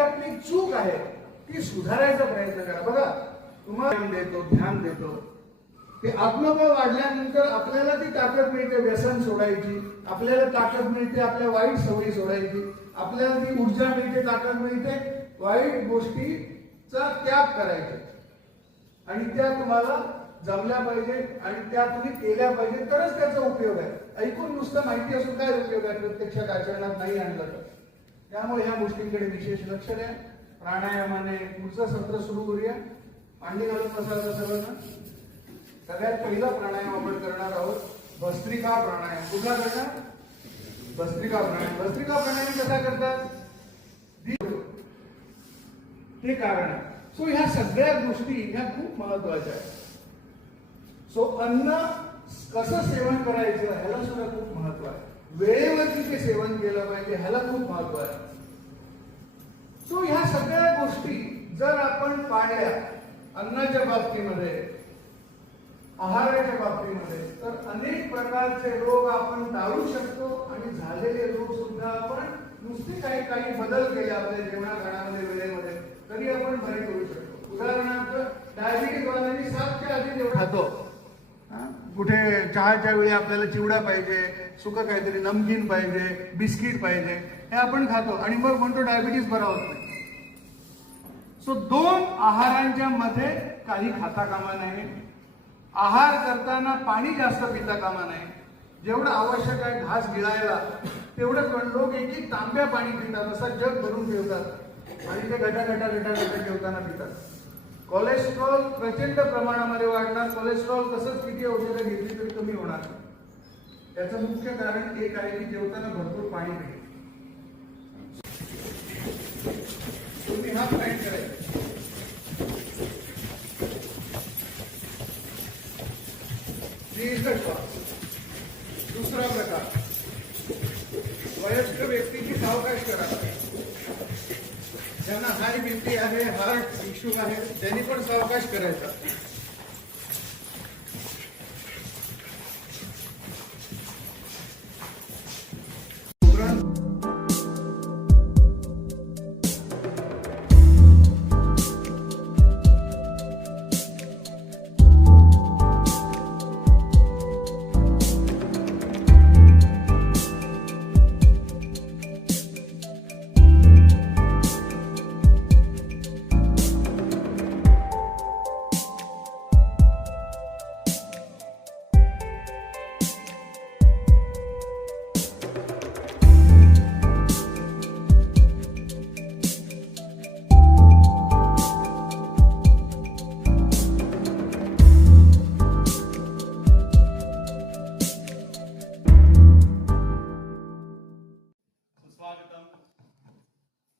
आपली चूक आहे ती सुधारायचा प्रयत्न करा. बघा, तुम्हाला ध्यान देतो ते आत्मबळ वाढल्यानंतर आपल्याला ती ताकद मिळते व्यसन सोडायची, आपल्याला ताकद मिळते आपल्या वाईट सवयी सोडायची, आपल्याला ती ऊर्जा मिळते, ताकद मिळते वाईट गोष्टीचा त्याग करायचा. आणि त्या तुम्हाला जमल्या पाहिजे आणि त्या तुम्ही केल्या पाहिजे तरच त्याचा उपयोग आहे. ऐकून नुसतं माहिती असून काय उपयोग आहे प्रत्यक्षात आचरणात नाही आणलं तर. त्यामुळे ह्या गोष्टींकडे विशेष लक्ष द्या. प्राणायामाने पुढचं सत्र सुरू करूया. मांडी घालून बसायला सर्वांना. सगळ्यात पहिला प्राणायाम आपण करणार आहोत भस्त्रिका प्राणायाम. कुठला करणार? भस्त्रिका प्राणायाम. भस्त्रिका प्राणायाम कसा करतात हे कारण आहे. सो ह्या सगळ्या गोष्टी ह्या खूप महत्वाच्या आहेत. सो अन्न कसं सेवन करायचं ह्याला सुद्धा खूप महत्व आहे. वेळेवरती ते सेवन केलं पाहिजे ह्याला खूप महत्व आहे. सो ह्या सगळ्या गोष्टी जर आपण पाळल्या अन्नाच्या बाबतीमध्ये, आहाराच्या बाबतीमध्ये, तर अनेक प्रकारचे रोग आपण टाळू शकतो आणि झालेले रोग सुद्धा आपण नुसते काही बदल केले आपल्या जेवणाखाण्यामध्ये वेळेमध्ये तरी आपण बरे करू शकतो. उदाहरणार्थ डायबिटीज वाल्यांनी 7च्या आधी जेवण खातो. कुठे चहाच्या वेळी आपल्याला चिवडा पाहिजे, सुकं काहीतरी नमकीन पाहिजे, बिस्किट पाहिजे, हे आपण खातो आणि मग म्हणतो डायबिटीज बरा होत नाही. सो 2 आहारांच्या मध्ये काही खाता कामा नाही. आहार करताना पाणी जास्त पिता कामा नाही. जेवढं आवश्यक आहे घास गिळायला तेवढंच. पण लोक एक तांब्या पाणी पितात, असा जग भरून ठेवतात आणि ते गटा जेवताना पितात. कोलेस्ट्रॉल प्रचंड प्रमाणामध्ये वाढणार. कोलेस्ट्रॉल तसंच किती औषधं घेतली तरी कमी होणार. त्याचं मुख्य कारण एक आहे की जेवताना भरपूर पाणी पिणे. तुम्ही हा फाईट करायचा. दुसरा प्रकार, वयस्क व्यक्तीची सावकाश करा. ज्यांना हाय बीपी आहे, हार्ट इश्यू आहे, त्यांनी पण सावकाश करायचा.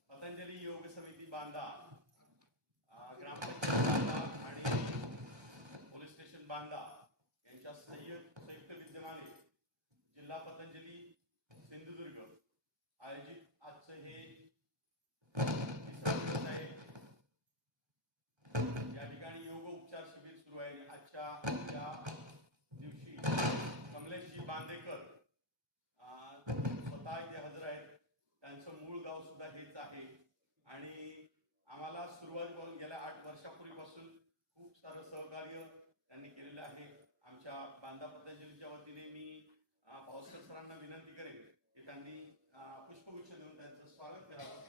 पतंजली योग समिती बांदा, ग्रामपंचायत बांदा आणि पोलीस स्टेशन बांदा यांच्या संयुक्त विद्यमाने जिल्हा पतंजली सिंधुदुर्ग आयोजित आजचं हे दिवस आहे. या ठिकाणी योग उपचार शिबिर सुरू आहे. आजच्या या दिवशी कमलेशजी बांदेकर स्वतः इथे हजर आहेत. त्यांचं मूळ गाव सुद्धा हेच आहे आणि आम्हाला सुरुवातीपासून गेल्या 8 वर्षापूर्वीपासून खूप सारं सहकार्य त्यांनी केलेलं आहे. आमच्या बांदा पतंजलीच्या वतीने मी पावसकर सरांना विनंती करेन की त्यांनी पुष्पगुच्छ देऊन त्यांचं स्वागत करावं.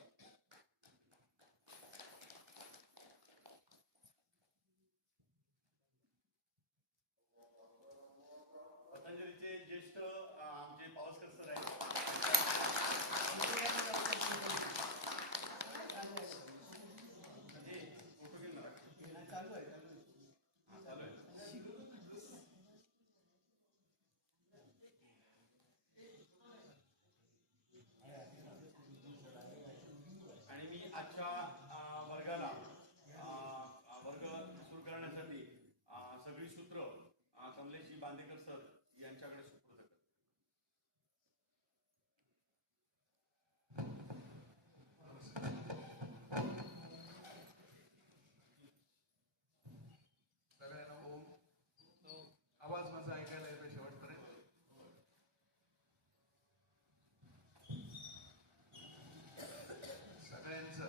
पतंजलीचे ज्येष्ठ आमचे पावसकर सर आहेत. आणि मी आजच्या वर्गाला वर्ग सुरू करण्यासाठी सगळी सूत्र कमलेशजी बांदेकर सर यांच्याकडे सुपूर्द करतो. सगळ्यांना ओम. आवाज माझा ऐकायला येतो शेवटपर्यंत. सगळ्यांचं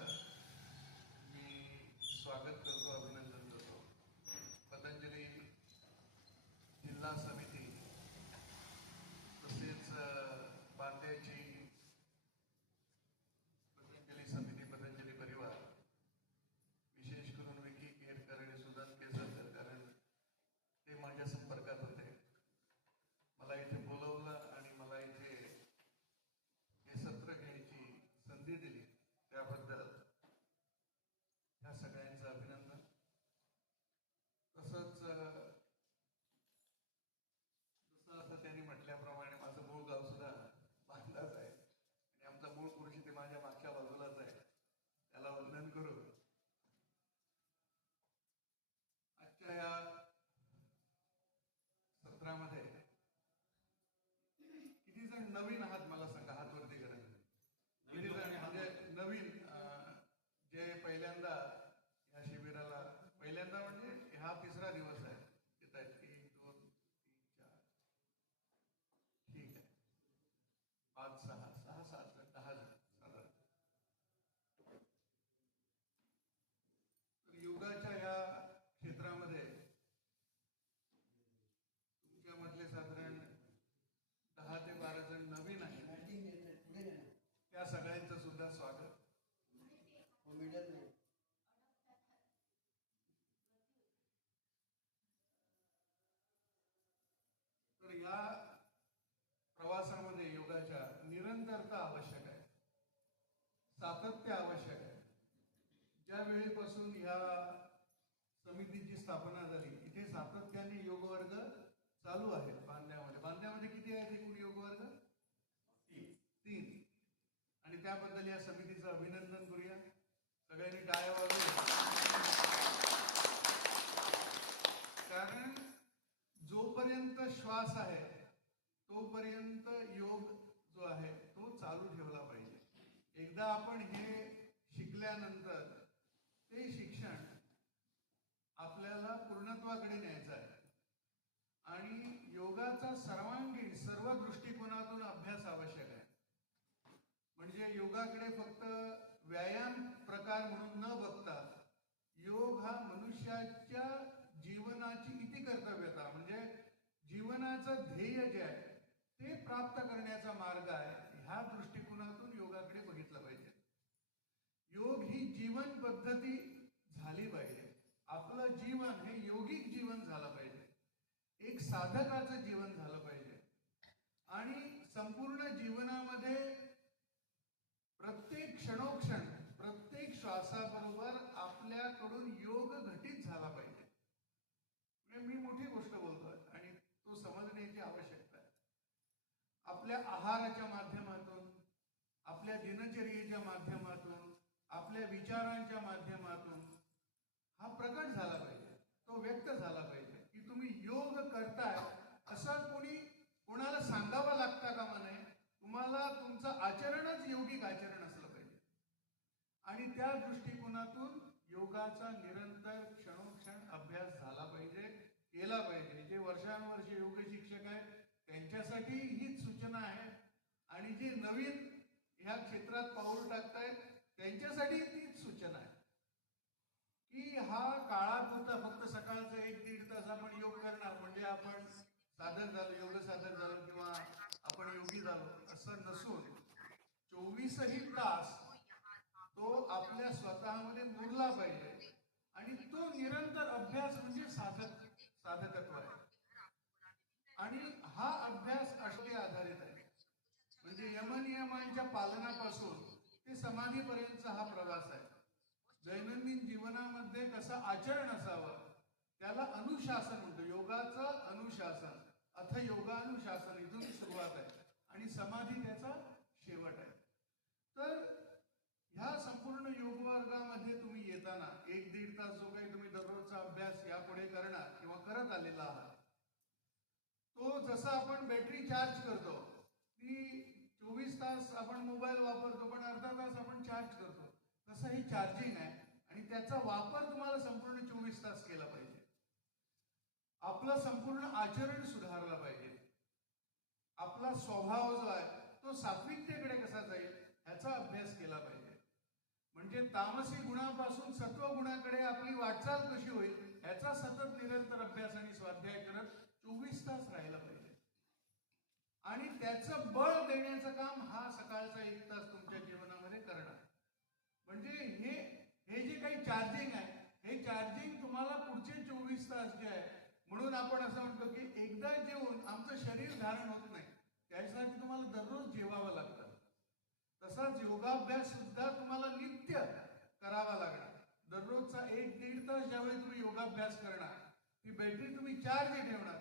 हा तिसरा दिवस आहे. येत आहेत 1, 2, 3, 4. ठीक आहे. 5, 6, 6, 7, 10 जण साधारण. तर योगाच्या या क्षेत्रामध्ये तुमच्यामधले साधारण 10 ते 12 जण नवीन आहेत. त्या सगळ्यांचं सुद्धा स्वागत. तर या प्रवासामध्ये योगाच्या निरंतरता आवश्यक आहे, सातत्य आवश्यक आहे. ज्या वेळेपासून ह्या समितीची स्थापना झाली, इथे सातत्याने योग वर्ग चालू आहेत. बांद्यामध्ये किती आहेत एकूण योग वर्ग? 3. आणि त्याबद्दल या समितीचं अभिनंदन करूया. सगळ्यांनी टाळ्या वाजवूया. कारण जोपर्यंत श्वास आहे तोपर्यंत योग जो आहे तो चालू ठेवला पाहिजे. एकदा आपण हे शिकल्यानंतर ते शिक्षण आपल्याला पूर्णत्वाकडे न्यायचं आहे. आणि योगाचा सर्वांगीण सर्व दृष्टिकोनातून अभ्यास आवश्यक आहे. म्हणजे योगाकडे फक्त व्यायाम प्रकार म्हणून न बघता योग हा मनुष्याच्या जीवनाची इति कर्तव्यता, म्हणजे जीवनाचं ध्येय जे आहे ते प्राप्त करण्याचा मार्ग आहे. ह्या दृष्टिकोनातून योगाकडे बघितलं पाहिजे. योग ही जीवन पद्धती झाली पाहिजे. आपलं जीवन हे योगिक जीवन झालं पाहिजे, एक साधकाचं जीवन झालं पाहिजे. आणि संपूर्ण जीवनामध्ये प्रत्येक क्षणोक्षण प्रत्येक श्वासाबरोबर आपल्याकडून योग घटित झाला पाहिजे. मी मोठी गोष्ट बोलतोय आणि तो समजण्याची आवश्यकता आहे. आपल्या आहाराच्या माध्यमातून, आपल्या दिनचर्येच्या माध्यमातून, आपल्या विचारांच्या माध्यमातून हा प्रकट झाला पाहिजे, तो व्यक्त झाला पाहिजे की तुम्ही योग करताय असं कोणाला सांगावं लागता कामा नये. तुम्हाला तुमचं आचरणच योगिक आचरण असलं पाहिजे. आणि त्या दृष्टिकोनातून योगाचा निरंतर क्षणोक्षण अभ्यास झाला पाहिजे, केला पाहिजे. जे वर्षानुवर्ष योग शिक्षक आहेत त्यांच्यासाठी हीच सूचना आहे, आणि जे नवीन ह्या क्षेत्रात पाऊल टाकतायत त्यांच्यासाठी तीच सूचना आहे की हा काळापुरता फक्त सकाळचं 1-1.5 तास आपण योग करणार म्हणजे आपण साधक झालो, योग साधक झालो किंवा आपण योगी झालो असं नसून 24ही तास तो आपल्या स्वतःमध्ये मुरला पाहिजे. आणि तो निरंतर अभ्यास म्हणजे साधकत्व आहे. आणि हा अभ्यास अष्टे आधारित आहे. म्हणजे यमनियमांच्या पालनापासून ते समाधीपर्यंतचा हा प्रवास आहे. दैनंदिन जीवनामध्ये कसं आचरण असावं त्याला अनुशासन म्हणतो. योगाचं अनुशासन, अथ योगानुशासन इथून सुरुवात आहे आणि समाधी त्याचा शेवट आहे. तर ह्या संपूर्ण योग वर्गामध्ये तुम्ही येताना 1-1.5 तास जो काही तुम्ही दररोजचा अभ्यास यापुढे करणार किंवा करत आलेला आहात, तो जसा आपण बॅटरी चार्ज करतो ती 24 तास आपण मोबाईल वापरतो पण अर्धा तास आपण चार्ज करतो, तसं हे चार्जिंग आहे. आणि त्याचा वापर तुम्हाला संपूर्ण 24 तास केला पाहिजे. आपलं संपूर्ण आचरण सुधारलं पाहिजे. आपला स्वभाव जो आहे तो सात्विकतेकडे कसा जाईल ह्याचा अभ्यास केला पाहिजे. म्हणजे तामसी गुणापासून सत्व गुणाकडे आपली वाटचाल कशी होईल ह्याचा सतत निरंतर अभ्यास आणि स्वाध्याय करत 24 तास राहिला पाहिजे. आणि त्याचं बळ देण्याचं काम हा सकाळचा 1 तास तुमच्या जीवनामध्ये करणार. म्हणजे हे जे काही चार्जिंग आहे हे चार्जिंग तुम्हाला पुढचे 24 तास जे आहे. म्हणून आपण असं म्हणतो की एकदा जेवून आमचं शरीर धारण होत नाही, त्यासाठी तुम्हाला दररोज जेवावं लागतं. तसाच योगाभ्यास सुद्धा तुम्हाला नित्य करावा लागणार. दररोजचा 1-1.5 तास ज्यावेळी तुम्ही योगाभ्यास करणार ती बॅटरी तुम्ही चार्ज ठेवणार,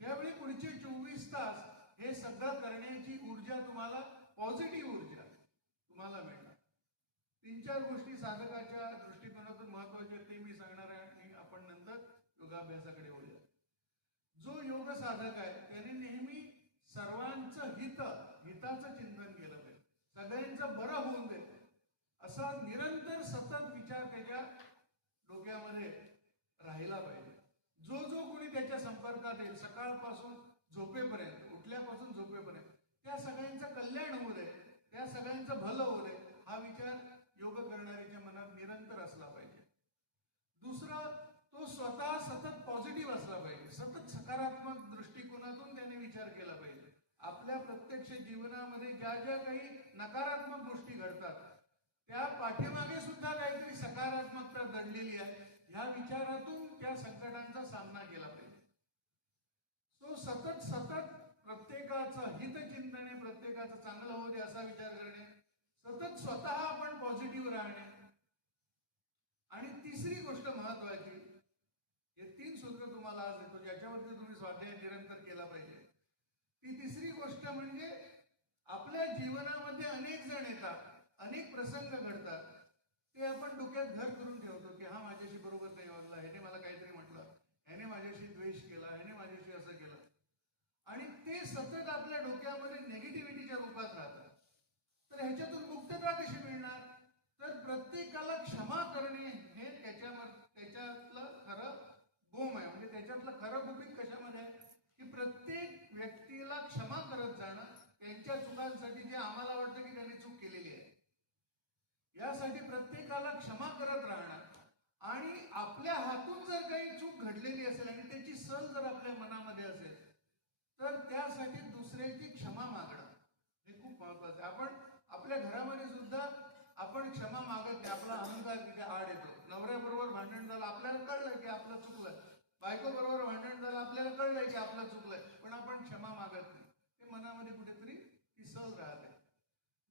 त्यावेळी पुढचे 24 तास हे सगळं करण्याची ऊर्जा तुम्हाला, पॉझिटिव्ह ऊर्जा तुम्हाला मिळणार. 3-4 गोष्टी साधकाच्या दृष्टिकोनातून महत्वाच्या ते मी सांगणार आहे आणि आपण नंतर योगाभ्यासाकडे वळूया. जो योग साधक आहे त्याने नेहमी सर्वांचं हिताचं चिंतन केलं पाहिजे. सगळ्यांचं बरं होऊन दे असा निरंतर सतत विचार त्याच्या डोक्यामध्ये राहिला पाहिजे. जो जो कोणी त्याच्या संपर्कात येईल सकाळपासून झोपेपर्यंत, उठल्यापासून झोपेपर्यंत, त्या सगळ्यांचं कल्याण होऊ दे, त्या सगळ्यांचं भलं होऊ दे, हा विचार योग करणाऱ्याच्या मनात निरंतर असला पाहिजे. दुसरं, तो स्वतः सतत पॉझिटिव्ह असला पाहिजे, सतत सकारात्मक दृष्टिकोनातून त्याने विचार केला पाहिजे. आपल्या प्रत्यक्ष जीवनामध्ये ज्या ज्या काही नकारात्मक गोष्टी घडतात त्या पाठीमागे सुद्धा काहीतरी सकारात्मकता दडलेली आहे, ह्या विचारातून त्या संकटांचा सामना केला पाहिजे. सो सतत सतत प्रत्येकाचं हितचिंतने, प्रत्येकाचं चांगलं होऊ दे असा विचार करणे, सतत स्वतः आपण पॉझिटिव्ह राहणे. आणि तिसरी गोष्ट महत्वाची, हे 3 सूत्र तुम्हाला आज देतो ज्याच्यावरती तुम्ही स्वाध्याय निरंतर केला पाहिजे. ती तिसरी गोष्ट म्हणजे आपल्या जीवनामध्ये अनेक जण येतात, अनेक प्रसंग घडतात, ते आपण डोक्यात घर करून ठेवतो की हा माझ्याशी बरोबर नाही वागला, ह्याने मला काहीतरी म्हटलं, ह्याने माझ्याशी द्वेष केला, ह्याने माझ्याशी असं केलं, आणि ते सतत आपल्या डोक्यामध्ये निगेटिव्हिटीच्या रूपात राहतात. तर ह्याच्यातून मुक्तता कशी मिळणार? तर प्रत्येकाला क्षमा करणे हे त्याच्यातलं खरं बोम आहे. म्हणजे त्याच्यातलं खरं गुपित कशामध्ये आहे की प्रत्येक व्यक्तीला क्षमा करत जाणं, त्यांच्या चुकांसाठी जे आम्हाला वाटतं की त्यांनी चूक केलेली आहे यासाठी प्रत्येकाला क्षमा करत राहणं, आणि आपल्या हातून जर काही चूक घडलेली असेल आणि त्याची सल जर आपल्या मनामध्ये असेल तर त्यासाठी दुसऱ्याची क्षमा मागणं हे खूप महत्वाचं आहे. आपण आपल्या घरामध्ये सुद्धा आपण क्षमा मागत नाही, आपला अहंकार तिथे आड येतो. नवऱ्याबरोबर भांडण झालं, आपल्याला कळलंय की आपलं चुकलंय, बायको बरोबर भांडण झालं, आपल्याला कळलंय की आपलं चुकलंय, पण आपण क्षमा मागत नाही. ते मनामध्ये कुठेतरी ती सल राहते.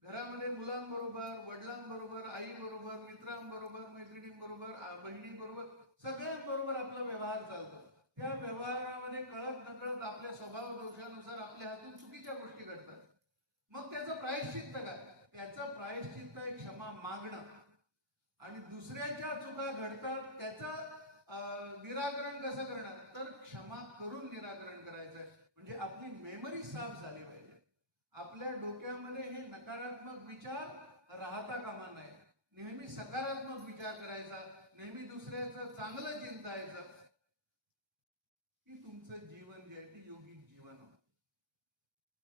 घरामध्ये मुलांबरोबर, वडिलांबरोबर, आईबरोबर, मित्रांबरोबर, मैत्रिणींबरोबर, बहिणींबरोबर, सगळ्यांबरोबर आपला व्यवहार चालतो. त्या व्यवहारामध्ये कळत नकळत आपल्या स्वभाव दोषानुसार आपल्या हातून चुकीच्या गोष्टी घडतात. मग त्याचं प्रायश्चित्त काय? त्याचं प्रायश्चित्त आहे क्षमा मागणं. आणि दुसऱ्याच्या चुका घडतात त्याचं निराकरण कसं करणार? तर क्षमा करून निराकरण करायचं आहे. म्हणजे आपली मेमरी साफ झाली पाहिजे. आपल्या डोक्यामध्ये हे नकारात्मक विचार राहता कामा नये. नेहमी सकारात्मक विचार करायचा, नेहमी दुसऱ्याचं चांगलं चिंतायचं, की तुमचं जीवन जे आहे ते योगिक जीवन हो,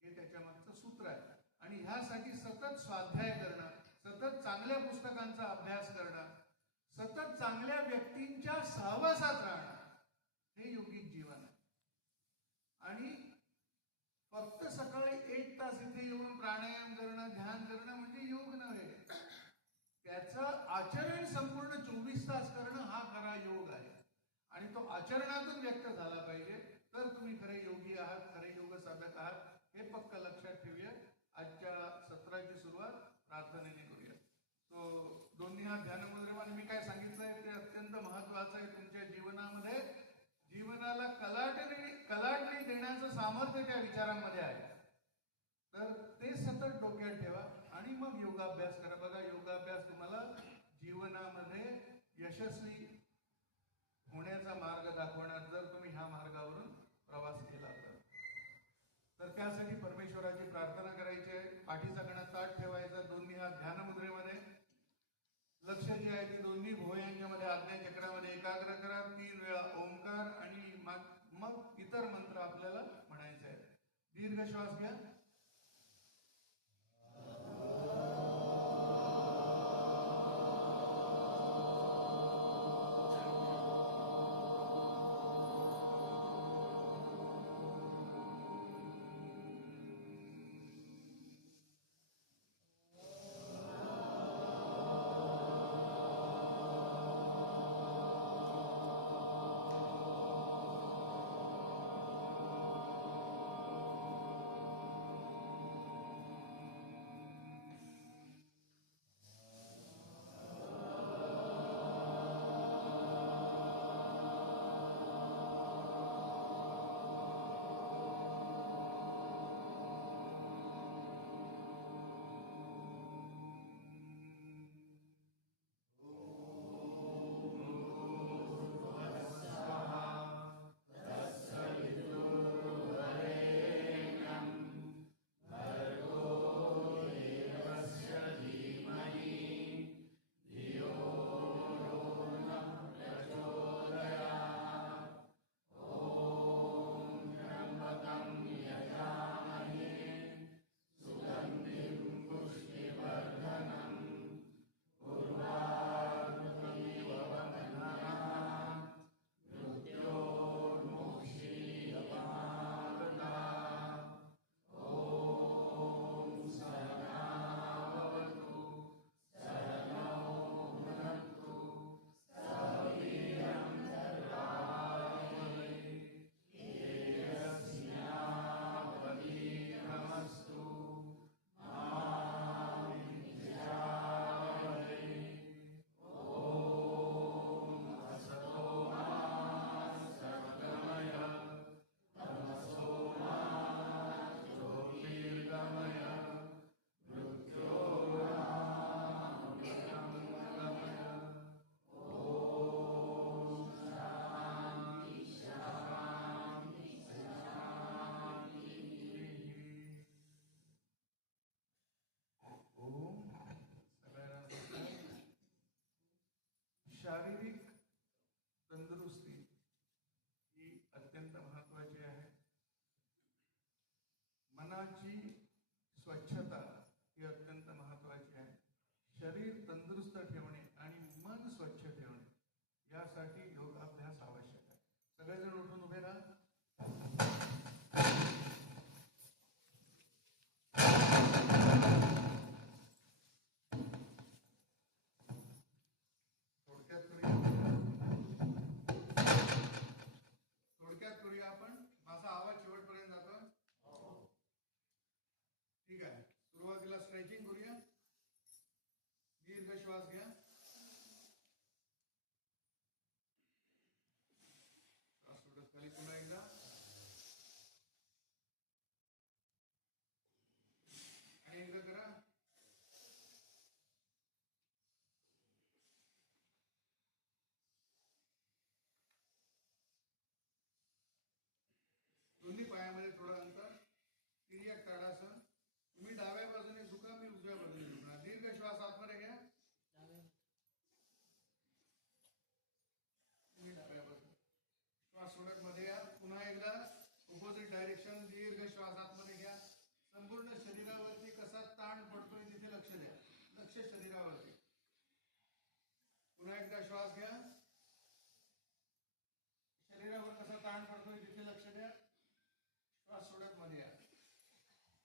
हे त्याच्या मागचं सूत्र आहे. आणि ह्यासाठी सतत स्वाध्याय करणं, सतत चांगल्या पुस्तकांचा अभ्यास करणं, सतत चांगल्या व्यक्तींच्या सहवासात राहणं हे योगिक जीवन आहे. आणि फक्त सकाळी 1 तास इथे येऊन प्राणायाम करणं, ध्यान करणं म्हणजे योग नव्हे. त्याचं आचरण संपूर्ण 24 तास करणं हा खरा योग आहे. आणि तो आचरणातून व्यक्त झाला पाहिजे, तर तुम्ही खरे योगी आहात, खरे योग साधक आहात, हे पक्क लक्षात ठेवूया. आजच्या सत्राची सुरुवात प्रार्थनेने करूया. सो दोन्ही हात ध्यानमुद्रेमध्ये मी काय सांगितलंय ते अत्यंत महत्वाचं आहे. तुमच्या जीवनामध्ये जीवनाला कलाटणी देण्याचं सामर्थ्य त्या विचारांमध्ये आहे. तर ते सतत डोक्यात ठेवा आणि मग योगाभ्यास करा. बघा, योगाभ्यास तुम्हाला जीवनामध्ये यशस्वी होण्याचा मार्ग दाखवणार, जर तुम्ही ह्या मार्गावरून प्रवास केला तर त्यासाठी परमेश्वराची प्रार्थना करायची आहे. पाठीचा कणा ताट ठेवायचा, दोन्ही हात ध्यानमुद्रेमध्ये, लक्ष जे आहे ते दोन्ही भुवयांच्यामध्ये आज्ञाचक्रामध्ये एकाग्र करा. 3 वेळा ओंकार आणि मग इतर मंत्र आपल्याला म्हणायचे आहे. दीर्घ श्वास घ्या. शरीर तंदुरुस्त ठेवणे आणि मन स्वच्छ ठेवणे यासाठी योगाभ्यास आवश्यक आहे. सगळेजण उठून उभे राहा. थोडक्यात करूया आपण. माझा आवाज शेवटपर्यंत जातो? ठीक आहे. सुरुवातीला स्ट्रेचिंग करूया. दीर्घ श्वास घ्या. श्वास सोडत खाली. पुन्हा एकदा. आणि एकदा करा. दोन्ही पायामध्ये थोडं अंतर. तिर्यक ताडासन. तुम्ही डाव्या बाजूने झुका, मी उजव्या बाजूने झुकणार. दीर्घ श्वास आतमध्ये घ्या. तुम्ही डाव्या बाजूने श्वास सोडत मध्ये या. पुन्हा एकदा ऑपोजिट डायरेक्शन. दीर्घ श्वास आतमध्ये घ्या. संपूर्ण शरीरावरती कसा ताण पडतोय तिथे लक्ष द्या. लक्ष शरीरावरती. पुन्हा एकदा श्वास घ्या. शरीरावर कसा ताण पडतोय तिथे लक्ष द्या. श्वास सोडत मध्ये या.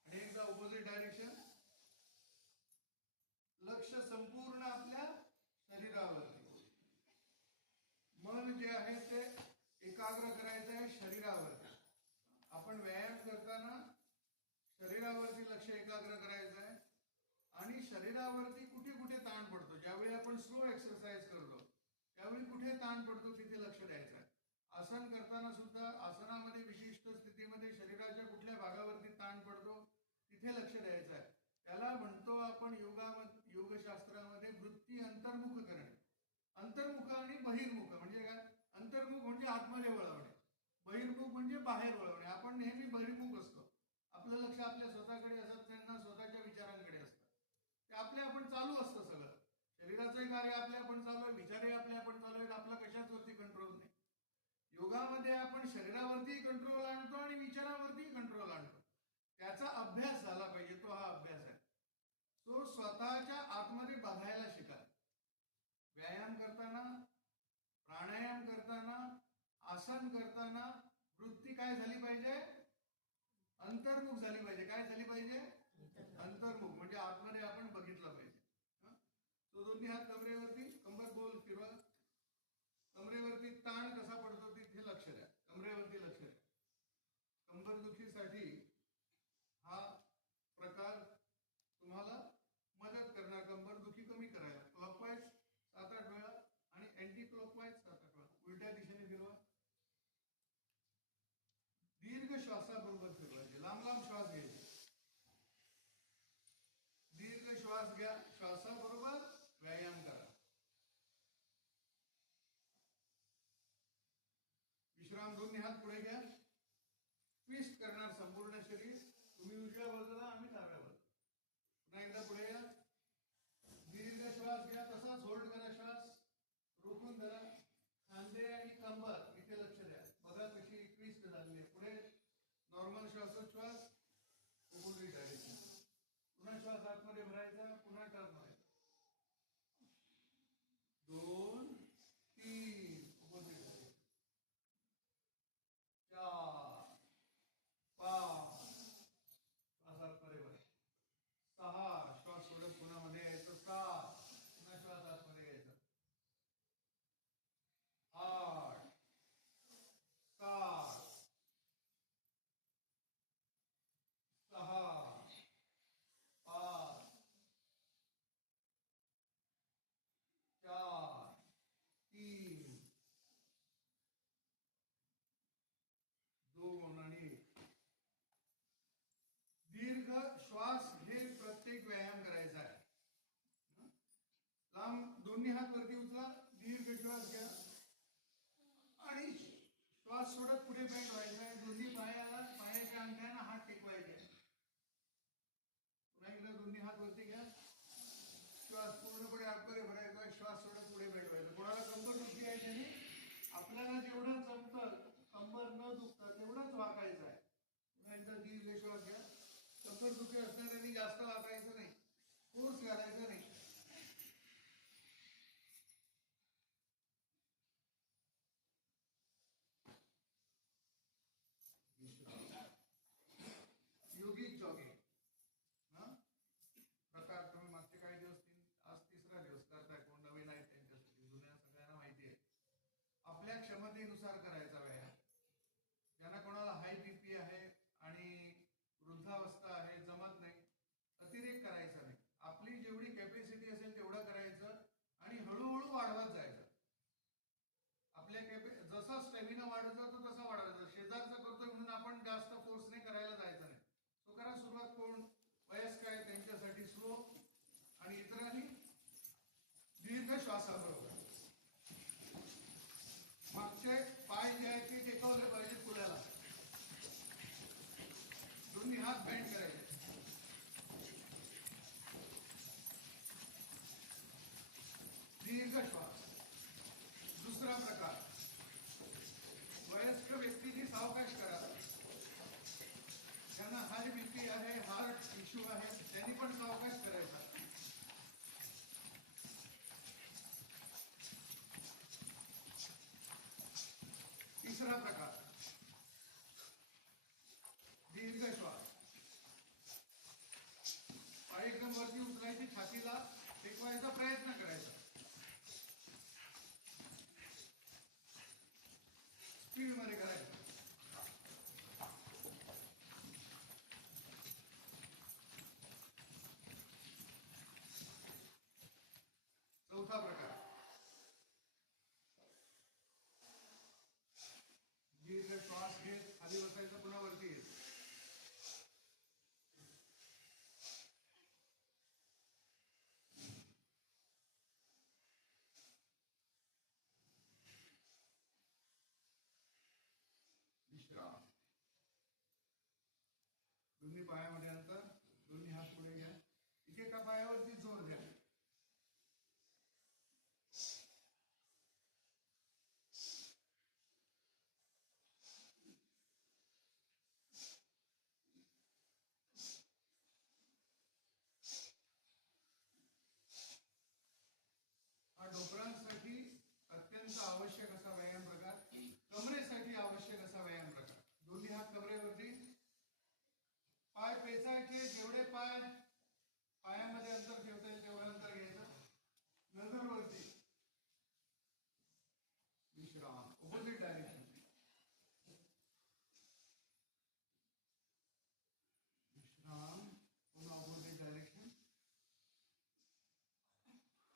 आणि एकदा ऑपोजिट डायरेक्शन. लक्ष संपूर्ण आपल्या शरीरावरती. मन जे आहे ते एकाग्र करायचं आहे शरीरावरती. आपण व्यायाम करताना शरीरावरती लक्ष एकाग्र करायचं आहे. आणि शरीरावरती कुठे कुठे ताण पडतो, ज्यावेळी आपण स्लो एक्सरसाइज करतो त्यावेळी कुठे ताण पडतो तिथे लक्ष द्यायचं आहे. आसन करताना सुद्धा आसनामध्ये विशिष्ट स्थितीमध्ये शरीराच्या कुठल्या भागावरती ताण पडतो तिथे लक्ष द्यायचं आहे. त्याला म्हणतो आपण योगशास्त्रामध्ये वृत्ती अंतर्मुख करणे. अंतर्मुख आणि बहिर्मुख म्हणजे काय? अंतर्मुख म्हणजे आतमध्ये वळवणे, बहिर्मुख म्हणजे बाहेर वळवणे. आपण नेहमी बहिर्मुख असतो. आपलं लक्ष आपल्या स्वतःकडे असत, त्यांना स्वतःच्या विचारांकडे असतं. ते आपले आपण चालू असतं सगळं. शरीराचंही कार्य आपले आपण चालू आहे, विचारही आपले आपण चालू आहेत. आपला कशाच वरती कंट्रोल नाही. योगामध्ये आपण शरीरावरती कंट्रोल आणतो आणि विचारावरती कंट्रोल आणतो. त्याचा अभ्यास झाला पाहिजे. तो हा अभ्यास आहे. तो स्वतःच्या आतमध्ये बघायला शिका. व्यायाम करताना, प्राणायाम करताना, आसन करताना वृत्ती काय झाली पाहिजे? अंतर्मुख झाली पाहिजे. काय झाली पाहिजे? अंतर्मुख म्हणजे आतमध्ये आपण बघितलं पाहिजे. तो दोन्ही हात कमरेवरती. कंबर गोल फिरवा. कमरेवरती ताण कसा पडतो तिथे लक्ष द्या. कमरेवरती लक्ष द्या. कंबरदुखीसाठी हा प्रकार तुम्हाला मदत करणार. कंबरदुखी कमी करायला क्लॉकवाईज 7-8 वेळा आणि अँटी क्लॉकवाईज 7-8 वेळा उलट्या दिशेने फिरवा. दीर्घ श्वासाबरोबर फिरवायचे. लांब लांब श्वास घ्यायचे. दीर्घ श्वास घ्या. श्वासाबरोबर व्यायाम करा. विश्राम. दोन्ही हात पुढे घ्या. ट्विस्ट करणार संपूर्ण शरीर. तुम्ही उजव्या बाजूला, आम्ही डाव्या बाजूला. पुन्हा एकदा पुढे या. दीर्घ श्वास घ्या. तसाच होल्ड करा श्वास. रोखून धरा. खांदे आणि कंबर इथे लक्ष द्या. बघा कशी ट्विस्ट झालेली आहे. पुढे नॉर्मल श्वासोच्छ्वास. Opposite direction. पुन्हा श्वास आतमध्ये भरायचा. पुन्हा टर्न व्हायचा. 2 3 ऑपोजिट डायरेक्शन. 4 5 श्वास आतमध्ये भरा. 6 श्वास सोडत पुन्हा मध्ये यायचं. 7 पुन्हा श्वास आतमध्ये घ्यायचा. 8 7 6 5 4 3 2 आणि 1. दीर्घ श्वास हे प्रत्येक व्यायाम करायचा आहे. लांब दोन्ही हात वरती उचला. दीर्घ श्वास घ्या आणि श्वास सोडत पुढे बेंड व्हायचा आहे. दोन्ही पायाच्या अंगठ्यानं हात टेकवायचे. पुन्हा एकदा दोन्ही हात वरती घ्या. श्वास पूर्णपणे आतमध्ये भरायचा. श्वास सोडत पुढे बेंड व्हायचा. कोणाला कंबर दुखी आहे त्याने आपल्याला जेवढं जमतं कंबर न दुखता तेवढंच वाकायचं आहे. पुन्हा एकदा दीर्घ श्वास घ्या. कंबर दुखी असणाऱ्यांनी जास्त वाकायचं नाही, फोर्स घालायचं नाही. वृद्धावस्था आहे, जमत नाही, अतिरेक करायचा नाही. आपली जेवढी कॅपॅसिटी असेल तेवढं करायचं आणि हळूहळू वाढवत जायचं. आपल्या जसा स्टॅमिना वाढत जातो तसा वाढवायचा. शेजारचा करतोय म्हणून आपण जास्त फोर्सने करायला जायचं नाही. तो करा सुरुवात. कोण वयस्क आहे त्यांच्यासाठी स्लो आणि इतरांनी दीर्घ श्वासाबरोबर. मागचे पाय जे आहेत ते टेकवले पाहिजे पुढ्याला. दोन्ही हात बेंड करायचे. दीर्घ श्वास. दुसरा प्रकार, वयस्क व्यक्तीची सावकाश करा. ज्यांना हाय बीपी आहे, हार्ट इश्यू आहे, त्यांनी पण सावकाश करायचा. तिसरा प्रकार, दीर्घ श्वास. पाय एकदम वरती उचलायची, छातीला टेकवायचा प्रयत्न करायचा. स्पीड मध्ये करायचं. चौथा प्रकार, दीर्घ श्वास घेत खाली बसायचं, पुन्हा वरती येत. विश्राम. दोन्ही पायामध्ये अंतर, दोन्ही हात पुढे घ्या. एकेका पायावरती जोर द्या. हा डोकरांसाठी अत्यंत आवश्यक असा व्यायाम प्रकार, कमरेसाठी आवश्यक असा व्यायाम प्रकार. दोन्ही हात कमरेवरती, पाय पेचायचे. जेवढे पायामध्ये अंतर ठेवता येईल तेवढं अंतर घ्यायचं. नजर वरती. विश्राम. Opposite direction. विश्राम. पुन्हा ऑपोजिट डायरेक्शन.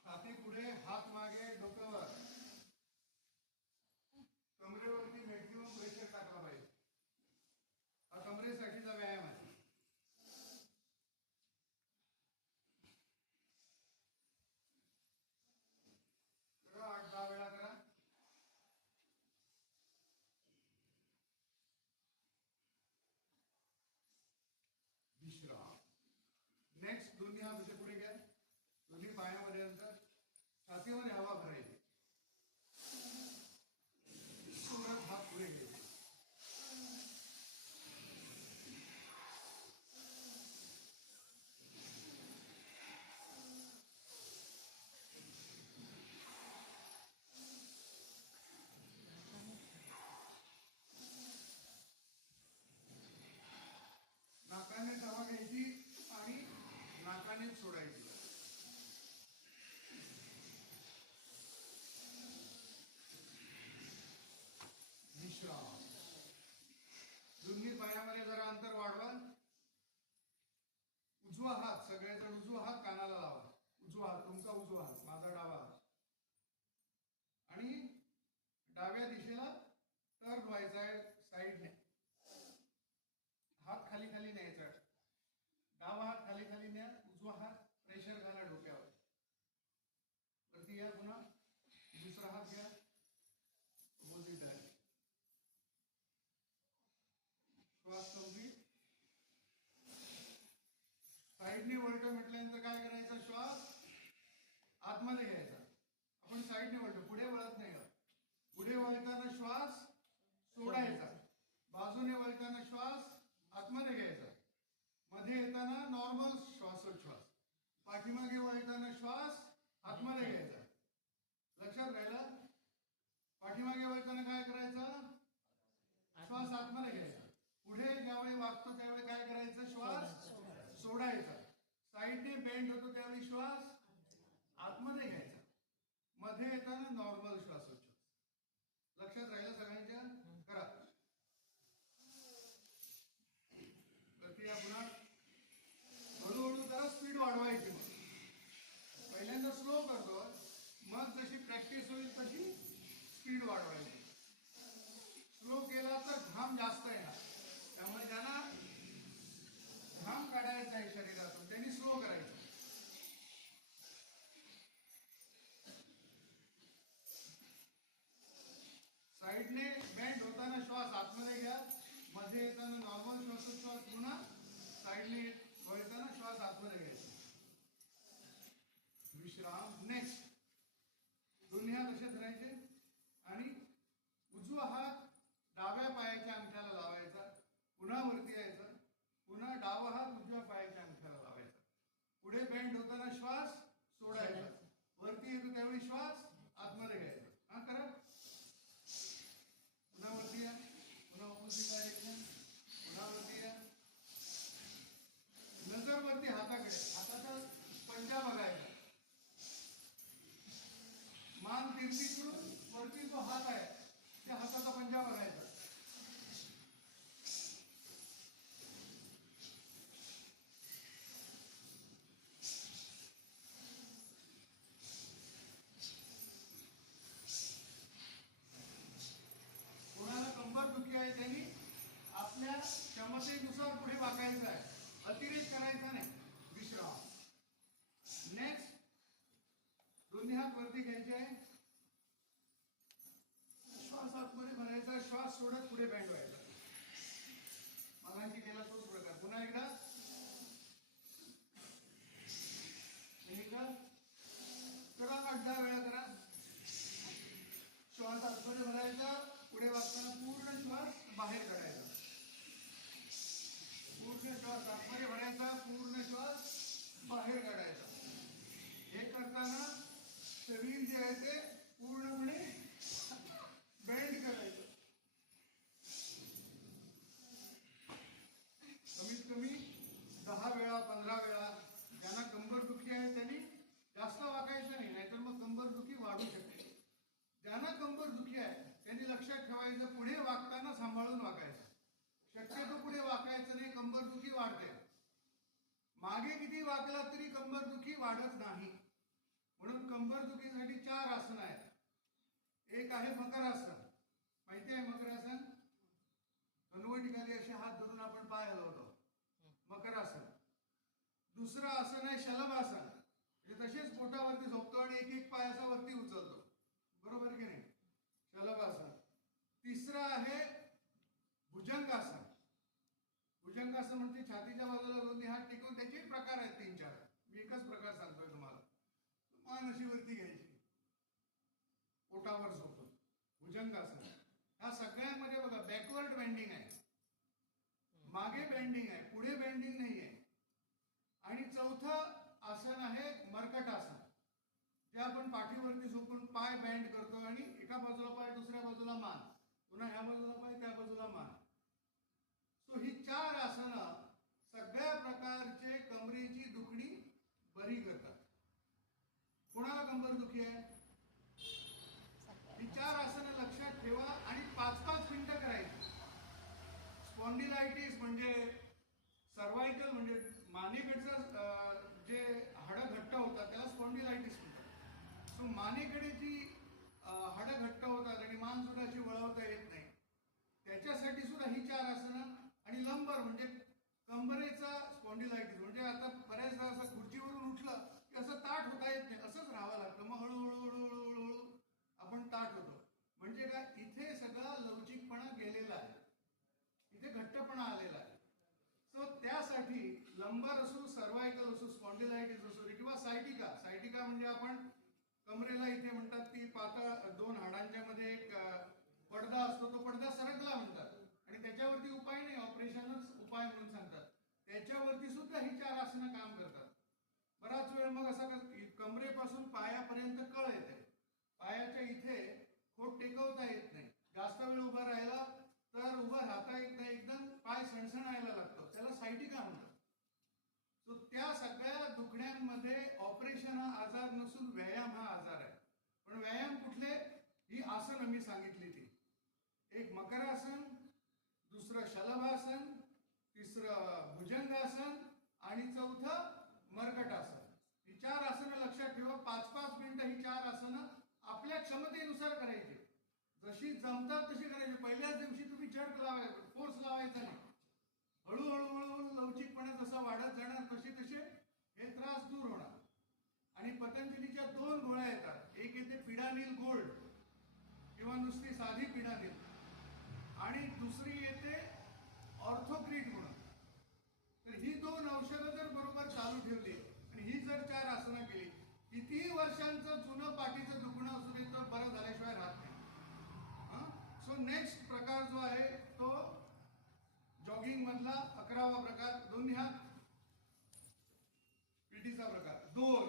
छाती पुढे, हात मागे, डोकं वर. कमरेवरती मॅक्झिमम प्रेशर टाकला पाहिजे. हा कमरेसाठीचा व्यायाम आहे. करा, 8-10 वेळा करा. विश्राम. नेक्स्ट, दोन्ही हात असे पुढे घ्या. दोन्ही पायामध्ये अंतर, छातीमध्ये हवा भरायची. परत हात पुढे घ्यायचे. नाकाने हवा घ्यायची आणि नाकाने सोडायची. विश्राम. दोन्ही पायामध्ये जरा अंतर वाढवा. उजवा हात, सगळेजण उजवा हात कानाला लावा. उजवा हात, तुमचा उजवा हात, माझा डावा हात. आणि डाव्या दिशेला टर्न व्हायचा आहे साईडने. हात खाली खाली न्यायचा. डावा हात खाली खाली न्या. उजवा हात प्रेशर घाला डोक्यावर. वरती या. पुन्हा दुसरा हात घ्या. ऑपोजिट आहे. श्वास कंप्लीट. साईडने वळतो म्हटल्यानंतर काय करायचं? श्वास आतमध्ये घ्यायचा. आपण साईडने वळतो, पुढे वळत नाही. पुढे वळताना श्वास सोडायचा. बाजूने वळताना श्वास आतमध्ये घ्यायचा. मध्ये येताना नॉर्मल श्वासोच्छ्वास. पाठीमागे वळताना श्वास आतमध्ये घ्यायचा. लक्षात राहिलं? पाठीमागे वळताना काय करायचं? श्वास आतमध्ये घ्यायचा. पुढे ज्यावेळी वागतो त्यावेळी काय करायचं? श्वास सोडायचा. साईडने बेंड होतो त्यावेळी श्वास आतमध्ये घ्यायचा. मध्ये येताना नॉर्मल श्वासोच्छ्वास. लक्षात राहिलं सगळ्यांच्या? करा. वरती या पुन्हा. मध्ये येताना नॉर्मल श्वासोच्छ्वास पुन्हा साईडने वळताना श्वास आतमध्ये घ्यायचा. विश्राम. नेक्स्ट दोन्ही हात असे धरायचे आणि उजवा हात डाव्या पायाच्या अंगठ्याला लावायचा, पुन्हा वरती यायचं, पुन्हा डावा हात उजव्या पायाच्या अंगठ्याला लावायचा. पुढे बेंड होताना श्वास सोडायचा, वरती येतो त्यावेळी श्वास आतमध्ये घ्यायचा. हा करा. पुन्हा वरती या, पुन्हा ऑपोजिट डायरेक्शन, पुन्हा वरती या. नजर वरती हाताकडे, हाताचा पंजा बघायचा. मान तिरकी करून वरती जो हात आहे त्या हाताचा पंजा बघायचा. कोणाला कंबर दुखी आहे त्यांनी आपल्या क्षमतेनुसार पुढे वाकायचं आहे, अतिरेक करायचा नाही. विश्राम. नेक्स्ट दोन्ही हात वरती घ्यायचे आहे, श्वास आतमध्ये भरायचा, श्वास सोडत पुढे बँड व्हायचा. मगाशी केला तोच प्रकार. पुन्हा एकदा करा, 8-10 वेळा करा. श्वास आतमध्ये भरायचा, पुढे वागताना पूर्ण श्वास बाहेर काढायचा. पूर्ण श्वास आतमध्ये भरायचा, पूर्ण श्वास बाहेर काढायचा. हे करताना शरीर जे आहे ते पूर्णपणे बेंड करायचं. कमीत कमी 10 वेळा 15 वेळा. ज्यांना कंबर दुखी आहे त्यांनी जास्त वाकायचं नाही, नाहीतर मग कंबर दुखी वाढू शकते. ज्यांना कंबर दुखी आहे त्यांनी लक्षात ठेवायचं पुढे वागताना सांभाळून वाकायचं. शक्यतो पुढे वाकायचं नाही, कंबर दुखी वाढते. मागे किती वाकला तरी कंबर दुखी वाढत नाही. म्हणून कंबर दुखीसाठी 4 आसन आहेत. एक आहे मकरासन. माहिती आहे मकरासन? धनुवटीखाली असे हात धरून आपण पाय हलवतो, मकरासन. दुसरं आसन आहे शलभासन. म्हणजे तसेच पोटावरती झोपतो आणि एक पाय असा वरती उचलतो, बरोबर की नाही? शलभासन. तिसरं आहे भुजंगासन. भुजंगासन म्हणजे छातीच्या बाजूला दोन्ही हात टेकून, त्याचे प्रकार आहेत 3-4. मी एकच प्रकार सांगतोय तुम्हाला. मान अशी वरती घ्यायची, पोटावर झोपून, भुजंगासन. ह्या सगळ्यांमध्ये बघा बॅकवर्ड बेंडिंग आहे, मागे बेंडिंग आहे, पुढे बेंडिंग नाही आहे. आणि चौथं आसन आहे मर्कटासन, जे आपण पाठीवरती झोपून पाय बेंड करतो आणि एका बाजूला पाय दुसऱ्या बाजूला मान, पुन्हा ह्या बाजूला पाय त्या बाजूला मान. सो ही 4 आसनं सगळ्या प्रकारचे कमरेची दुखणी बरी करतात. कोणाला कंबर दुखी आहे? ही 4 आसनं लक्षात ठेवा आणि 5-5 मिनिटं करायची. स्पॉन्डिलायटिस म्हणजे सर्वायकल म्हणजे मानेकडचं जे हाडं घट्ट होतात त्याला स्पॉन्डिलायटिस म्हणतात. सो मानेकडे जी हाडं घट्ट होतात आणि मान सुद्धा अशी वळवता येत नाही, त्याच्यासाठी सुद्धा ही 4 आसनं. आणि लंबर म्हणजे कंबरेचा स्पॉन्डिलायटिस म्हणजे आता बऱ्याचदा असं खुर्चीवरून उठलं की असं ताठ होता येत नाही, असंच राहावं लागतं. मग हळूहळू आपण ताठ होतो. म्हणजे काय, इथे सगळा लवचिकपणा गेलेला आहे, इथे घट्टपणा आलेला आहे. सो त्यासाठी लंबर असो, सर्वायकल असो, स्पॉन्डिलायटिस असो किंवा सायटिका. सायटिका म्हणजे आपण कमरेला इथे म्हणतात ती पातळ 2 हाडांच्या मध्ये एक पडदा असतो, तो पडदा सरकला म्हणतात. आणि त्याच्यावरती उपाय नाही, ऑपरेशनच उपाय म्हणून सांगतात. त्याच्यावरती सुद्धा ही 4 आसनं काम करतात. बराच वेळ मग असं कमरेपासून पायापर्यंत कळ येते, पायाच्या इथे खोट टेकवता येत नाही. जास्त वेळ उभा राहिला तर उभं राहता येत नाही, एकदम पाय सणसणायला लागतो, त्याला सायटिका म्हणतात. सो त्या सगळ्या दुखण्यांमध्ये ऑपरेशन हा आजार नसून व्यायाम हा आजार आहे. पण व्यायाम कुठले? ही आसनं मी सांगितली ती. एक मकरासन, दुसरं शलभासन, तिसरं भुजंगासन आणि चौथं मर्कटासन. ही 4 आसनं लक्षात ठेवा. 5-5 मिनिटं ही 4 आसनं आपल्या क्षमतेनुसार करायची, जशी जमतात तशी करायची. पहिल्याच दिवशी तुम्ही चर्क लावायचा, फोर्स लावायचा नाही. हळूहळू लवचिकपणा जसा वाढत जाणार तसे तसे हे त्रास दूर होणार. आणि पतंजलीच्या 2 गोळ्या येतात. एक येते पिडानिल गोल्ड किंवा नुसती साधी पिडानिल, आणि दुसरी येते ऑर्थोक्रीट होणं. तर ही 2 औषधं जर बरोबर चालू ठेवली आणि ही जर 4 आसनं केली, कितीही वर्षांचं जुनं पाठीचं दुखणं असू दे तर बरं झाल्याशिवाय राहत नाही. सो नेक्स्ट प्रकार जो आहे तो जॉगिंग मधला 11वा प्रकार, दोन्ही हात पीटीचा प्रकार. 2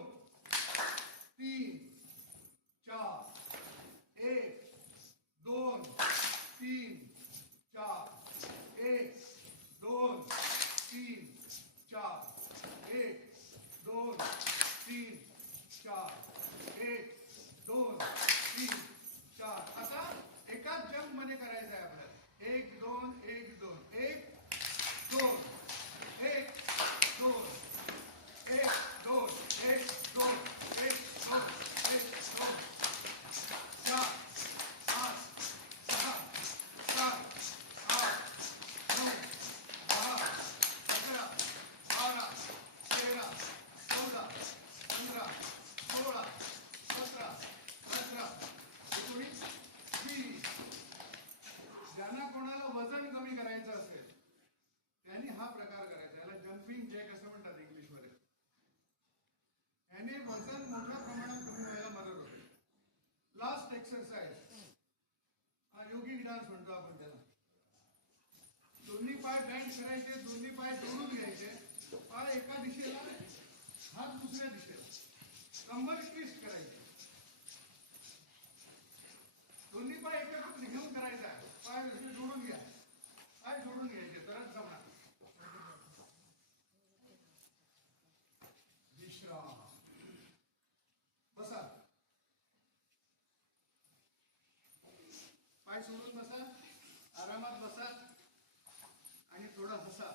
3 4 1 2 3 4 1 2 3 4 1 2 3 4 1 2 3 4. आता एकाच जंप मध्ये करायचं आहे आपल्याला. 1 2 1 2 1 2 1 2 1 2 1 2 1 2 1 2 4 5 6 7 8 9 10 11 12 13 14 15 16 17 18 19 20. ज्यांना कोणाला वजन कमी करायचं असेल त्यांनी हा प्रकार करायचा. याला जम्पिंग जॅक असं म्हणतात इंग्लिशमध्ये. याने वजन मोठ्या प्रमाणात कमी व्हायला मदत होते. लास्ट एक्सरसाइज हा योगिक डान्स म्हणतो आपण त्याला. दोन्ही पाय बँड करायचे, दोन्ही पाय जोडून घ्यायचे, पाय एका दिशेला, हात दुसऱ्या दिशेला, कंबर ट्विस्ट करायची. दोन्ही पाय एकत्र घेऊन करायचा आहे. पाय जोडून घ्या, पाय जोडून घ्यायचे, तरच जमणार. विश्राम. बसा, पाय सोडून बसा, आरामात बसा आणि थोडं हसा.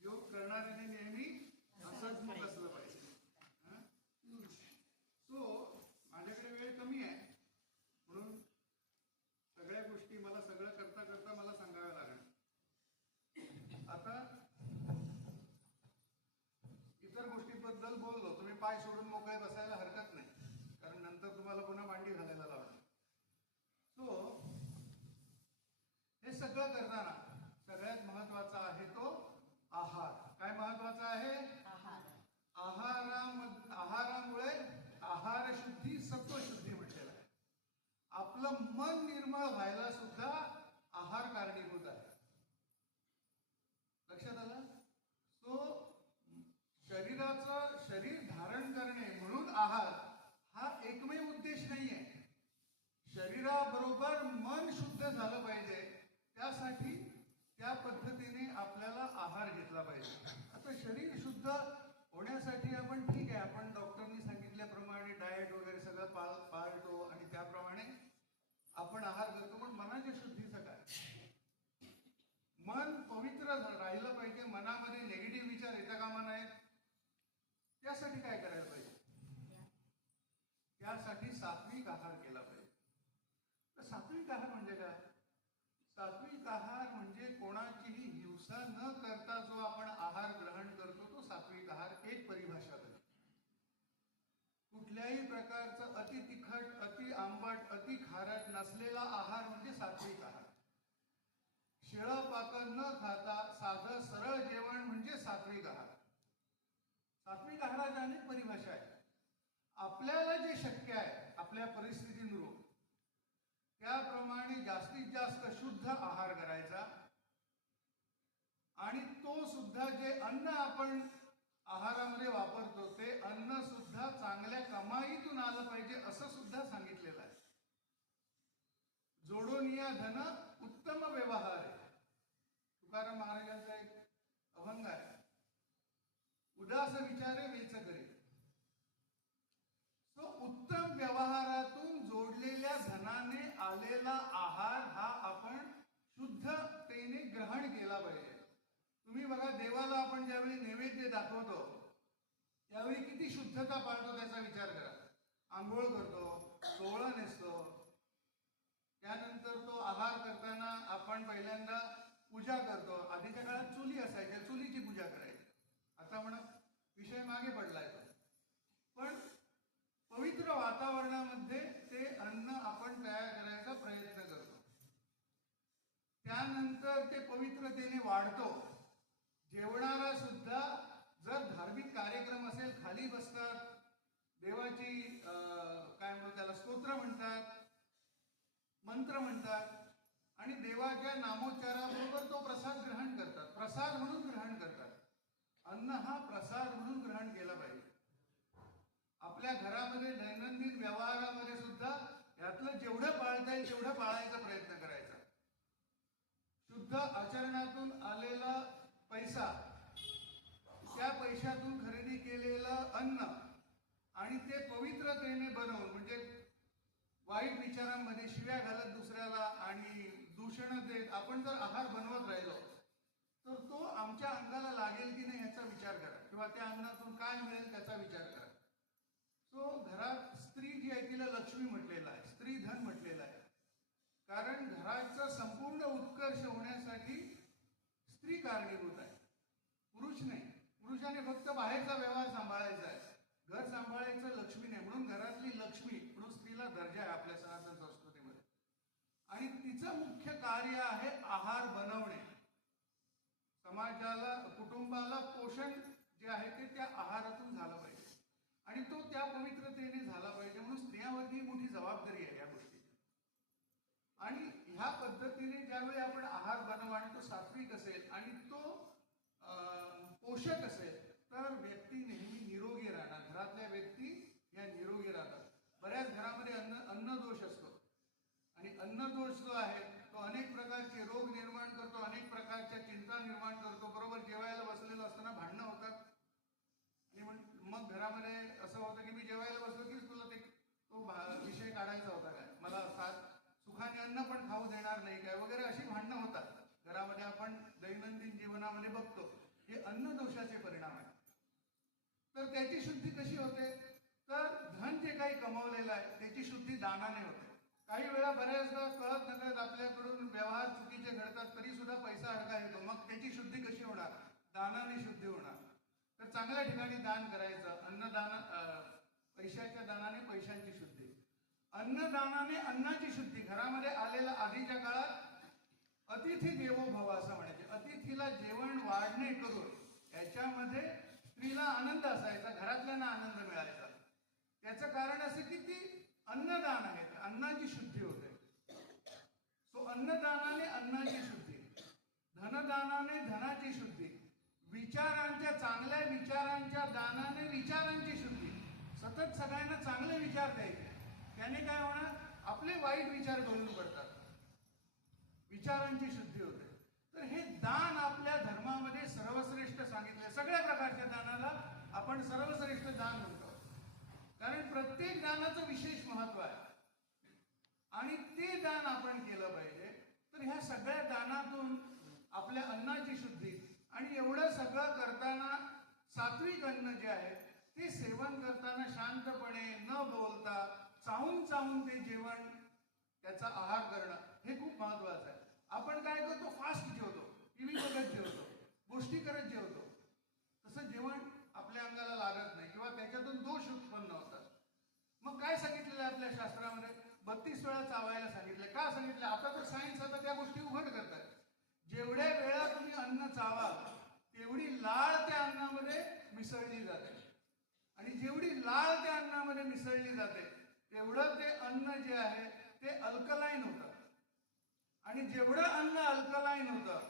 योग करणाऱ्याने नेहमी हसतमुख असलं पाहिजे. सो माझ्याकडे वेळ कमी आहे म्हणून सगळ्या गोष्टी मला सगळं करता करता मला सांगाव्या लागणार. आता इतर गोष्टींबद्दल बोललो, तुम्ही पाय सोडून मोकळे बसायला हरकत नाही, कारण नंतर तुम्हाला पुन्हा मांडी घालायला लावणार. सो हे सगळं करताना सगळ्यात महत्वाचा आहे तो आहार. काय महत्वाचा आहे? आहारामुळे आहार शुद्धी, सत्वशुद्धी म्हटलेलं आहे. आपलं मन निर्मळ व्हायला सुद्धा आहार कारणीभूत आहे. लक्षात आलं? सो शरीराचं शरीर धारण करणे म्हणून आहार हा एकमेव उद्देश नाहीये. शरीराबरोबर मन शुद्ध झालं पाहिजे, त्यासाठी त्या पद्धतीने आपल्याला आहार घेतला पाहिजे. आता शरीर शुद्ध होण्यासाठी आपण ठीक आहे, आपण डॉक्टरनी सांगितल्याप्रमाणे डाएट वगैरे सगळं पाळतो आणि त्याप्रमाणे आपण आहार करतो. पण मनाच्या शुद्धीचं काय? मन पवित्र राहिलं पाहिजे, मनामध्ये निगेटिव्ह विचार येता कामा नाहीत. त्यासाठी काय करायला पाहिजे? त्यासाठी सात्विक आहार केला पाहिजे. तर सात्विक आहार म्हणजे काय? सात्विक आहार म्हणजे कोणाचीही हिंसा न करता जो आपण आहार ग्रहण करतो तो सात्विक आहार. एक परिभाषा करू. कुठल्याही प्रकारचं अति तिखट, अति आंबट, अति खारट नसलेला आहार म्हणजे सात्विक आहार. शिळं पाकं न खाता साधं सरळ जेवण म्हणजे सात्विक आहार. सात्विक आहाराच्या अनेक परिभाषा आहेत. आपल्याला जे शक्य आहे आपल्या परिस्थितीनुरूप त्याप्रमाणे जास्तीत जास्त शुद्ध आहार करायचा आणि तो सुद्धा जे अन्न आपण आहारामध्ये वापरतो ते अन्न सुद्धा चांगल्या कमाईतून आलं पाहिजे असं सुद्धा सांगितलेलं आहे. जोडोनिया धन उत्तम व्यवहार आहे. तुकाराम महाराजांचा एक अभंग आहे, उदास विचारे वेच करे. तो उत्तम व्यवहारातून जोडलेल्या धनाने आलेला आहार हा आपण शुद्धतेने ग्रहण केला पाहिजे. तुम्ही बघा, देवाला आपण ज्यावेळी नैवेद्य दाखवतो त्यावेळी किती शुद्धता पाळतो त्याचा विचार करा. आंघोळ करतो, सोहळं नेसतो, त्यानंतर तो आहार करताना आपण पहिल्यांदा पूजा करतो. आधीच्या काळात चुली असायच्या, चुलीची पूजा करायची. आता म्हणा विषय मागे पडलाय तो, पण पवित्र वातावरणामध्ये ते अन्न आपण तयार करायचा प्रयत्न करतो. त्यानंतर ते पवित्रतेने वाढतो. जेवणारा सुद्धा जर धार्मिक कार्यक्रम असेल, खाली बसतात, देवाची काय म्हणतात त्याला, स्तोत्र म्हणतात, मंत्र म्हणतात आणि देवाच्या नामोच्चाराबरोबर तो प्रसाद ग्रहण करतात. प्रसाद म्हणून ग्रहण करतात. अन्न हा प्रसाद म्हणून ग्रहण केला पाहिजे. आपल्या घरामध्ये दैनंदिन व्यवहारामध्ये सुद्धा यातलं जेवढं पाळता येईल तेवढं पाळायचा प्रयत्न करायचा. शुद्ध आचरणातून आलेला पैसा, त्या पैशातून खरेदी केलेलं अन्न आणि ते पवित्रतेने बनवून, म्हणजे वाईट विचारांमध्ये शिव्या घालत दुसऱ्याला आणि दूषण देत आपण जर आहार बनवत राहिलो तर तो आमच्या अंगाला लागेल की नाही याचा विचार करा, किंवा त्या अन्नातून काय मिळेल त्याचा विचार करा. सो घरात स्त्री जी आहे तिला लक्ष्मी म्हटलेलं आहे, स्त्री धन म्हटलेलं आहे. कारण घराचा संपूर्ण उत्कर्ष होण्यासाठी स्त्री कारणीभूत आहे, पुरुष नाही. पुरुषाने फक्त बाहेरचा व्यवहार सांभाळायचा आहे, घर सांभाळायचं लक्ष्मी नाही. म्हणून घरातली लक्ष्मी म्हणून स्त्रीला दर्जा आहे आपल्या सनातन संस्कृतीमध्ये. आणि तिचं मुख्य कार्य आहे आहार बनवणे. समाजाला, कुटुंबाला पोषण जे आहे ते त्या आहारातून झालं पाहिजे आणि तो त्या पवित्रतेने झाला पाहिजे. म्हणून स्त्रियांवरती मोठी जबाबदारी आहे या गोष्टीची. आणि ह्या पद्धतीने ज्यावेळी आपण आहार बनवू आणि तो सात्विक असेल आणि तो पोषक असेल तर व्यक्ती नेहमी निरोगी राहणार. घरातल्या व्यक्ती या निरोगी राहतात. बऱ्याच घरामध्ये अन्नदोष असतो आणि अन्नदोष जो आहे तो अनेक प्रकारचे रोग निर्माण करतो, अनेक प्रकारच्या चिंता निर्माण करतो. बरोबर जेवायला बसलेलो असताना भांडणं होतात आणि मग घरामध्ये असं होतं की मी जेवायला बसलो की तुला तो विषय काढायचा होता काय, मला सुखाने अन्न पण खाऊ देणार नाही काय वगैरे अशी भांडणं होतात घरामध्ये. आपण दैनंदिन जीवनामध्ये बघतो. हे अन्नदोषाचे परिणाम आहेत. तर त्याची शुद्धी कशी होते, तर धन जे काही कमवलेलं आहे त्याची शुद्धी दानाने होते. काही वेळा बऱ्याचदा कळत नकळत आपल्याकडून व्यवहार चुकीचे घडतात तरी सुद्धा पैसा अडका येतो. मग त्याची शुद्धी कशी होणार, दानाने शुद्धी होणार. तर चांगल्या ठिकाणी दान करायचं. अन्नदान, पैशाच्या दानाने पैशांची शुद्धी, अन्नदानाने अन्नाची शुद्धी. घरामध्ये आलेला आधीच्या काळात अतिथी देवो भव असं म्हणायचे. अतिथीला जेवण वाढणे करून याच्यामध्ये स्त्रीला आनंद असायचा, घरातल्यांना आनंद मिळायचा. त्याचं कारण असं की ती अन्नदान आहे, अन्नाची शुद्धी होते. सो अन्नदानाने अन्नाची शुद्धी, धनदानाने धनाची शुद्धी, विचारांच्या, चांगल्या विचारांच्या दानाने विचारांची शुद्धी. सतत सगळ्यांना चांगले विचार द्यायचे, त्याने काय होणार, आपले वाईट विचार गळून पडतात, विचारांची शुद्धी होते. तर हे दान आपल्या धर्मामध्ये सर्वश्रेष्ठ सांगितले. सगळ्या प्रकारच्या दानाला आपण सर्वश्रेष्ठ दान म्हणतो, कारण प्रत्येक दानाचं विशेष महत्व आहे आणि ते दान आपण केलं पाहिजे. तर ह्या सगळ्या दानातून आपल्या अन्नाची शुद्धी आणि एवढं सगळं करताना सात्विक अन्न जे आहे ते सेवन करताना शांतपणे न बोलता चावून चावून ते जेवण, त्याचा आहार करणं हे खूप महत्वाचं आहे. आपण काय करतो, फास्ट जेवतो, टीव्ही बघत जेवतो, गोष्टी करत जेवतो. तसं जेवण आपल्या अंगाला लागत नाही किंवा त्याच्यातून दोष उत्पन्न होतात. मग काय सांगितलेलं आहे आपल्या शास्त्रामध्ये, 32 वेळा चावायला सांगितलं. का सांगितलं, आता तर सायन्स आता त्या गोष्टी उघड करतात. जेवढ्या वेळा तुम्ही अन्न चावाल तेवढी लाळ त्या अन्नामध्ये मिसळली जाते आणि जेवढी लाळ त्या अन्नामध्ये मिसळली जाते तेवढं ते अन्न जे आहे ते अल्कलाईन होतं आणि जेवढं अन्न अल्कलाईन होतं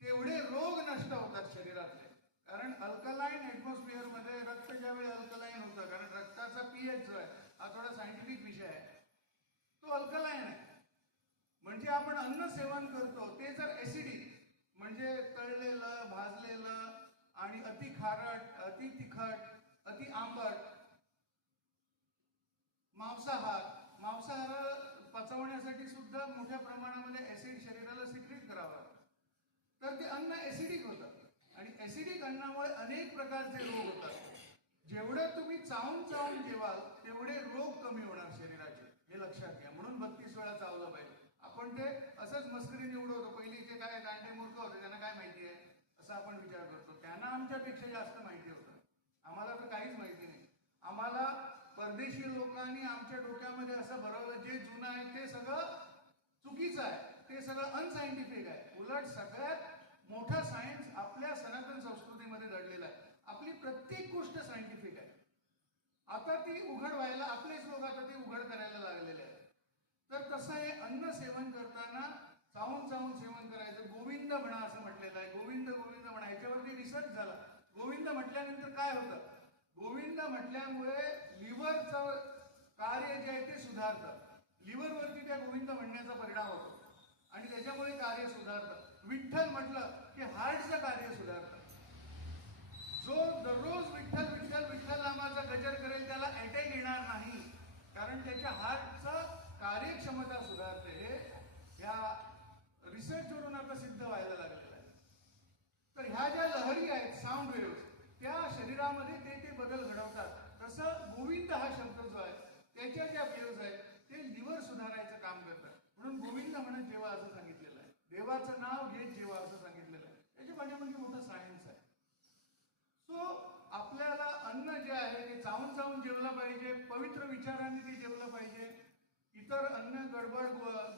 तेवढे रोग नष्ट होतात शरीरातले. कारण अल्कलाईन ऍटमॉस्फिअर मध्ये रक्त ज्यावेळी अल्कलाईन होतं, कारण रक्ताचा पीएच जो आहे हा थोडा सायंटिफिक विषय आहे, तो अल्कलाईन आहे. म्हणजे आपण अन्न सेवन करतो ते जर ऍसिडिक, म्हणजे तळलेलं, भाजलेलं आणि अति खारट, अति तिखट, अति आंबट, मांसाहार पचवण्यासाठी सुद्धा मोठ्या प्रमाणामध्ये ऍसिड शरीराला सिक्रेट करावं लागतं. तर ते अन्न ऍसिडिक होतं आणि ऍसिडिक अन्नामुळे अनेक प्रकारचे रोग होतात. जेवढं तुम्ही चावून चावून जेवाल तेवढे रोग कमी होणार शरीराचे, हे लक्षात घ्या. म्हणून 32 वेळा चावलं पाहिजे. आपण ते असंच मस्करीने उडवतो. पहिलीचे काय दांडे मूर्ख होते, त्यांना काय माहिती आहे असं आपण विचार करतो. त्यांना आमच्यापेक्षा जास्त माहिती होतं, आम्हाला तर काहीच माहिती नाही. आम्हाला परदेशी लोकांनी आमच्या डोक्यामध्ये असं भरवलं जे जुनं आहे ते सगळं चुकीचं आहे. ते सगळं अनसायंटिफिक आहे. उलट सगळ्यात मोठा सायन्स आपल्या सनातन संस्कृतीमध्ये दडलेला आहे. आपली प्रत्येक गोष्ट सायंटिफिक आहे. आता ती उघड व्हायला आपलेच लोक आता ती उघड करायला लागलेले आहेत. तर तसं हे अन्न सेवन करताना चावून चावून सेवन करायचं. गोविंद म्हणा असं म्हटलेलं आहे. गोविंद गोविंद म्हणा, याच्यावरती रिसर्च झाला. गोविंद म्हटल्यानंतर काय होतं? गोविंद म्हटल्यामुळे लिव्हरचं कार्य जे आहे ते सुधारतं. लिव्हरवरती त्या गोविंद म्हणण्याचा परिणाम होतो आणि त्याच्यामुळे कार्य सुधारतं. विठ्ठल म्हटलं की हार्टचं कार्य सुधारतं. जो दररोज विठ्ठल विठ्ठल विठ्ठल नामाचा गजर करेल त्याला अटॅक येणार नाही, कारण त्याच्या हार्टचं कार्यक्षमता सुधारते. हे ह्या रिसर्चवरून आता सिद्ध व्हायला लागलेलं आहे. तर ह्या ज्या लहरी आहेत, साऊंड वेव्स, त्या शरीरामध्ये ते बदल घडवतात. तसं गोविंद हा शब्द जो आहे त्याच्या ज्या वेव्स आहेत ते लिव्हर सुधारायचं काम करतात. म्हणून गोविंद म्हणत जेव्हा असं सांगितलेलं आहे, देवाचं नाव घेत जेव्हा असं सांगितलेलं आहे, त्याच्या पाठीमागे मोठं सायन्स आहे. सो आपल्याला अन्न जे आहे ते चावून चावून जेवलं पाहिजे. पवित्र विचारांनी ते जेवलं पाहिजे. इतर अन्न गडबड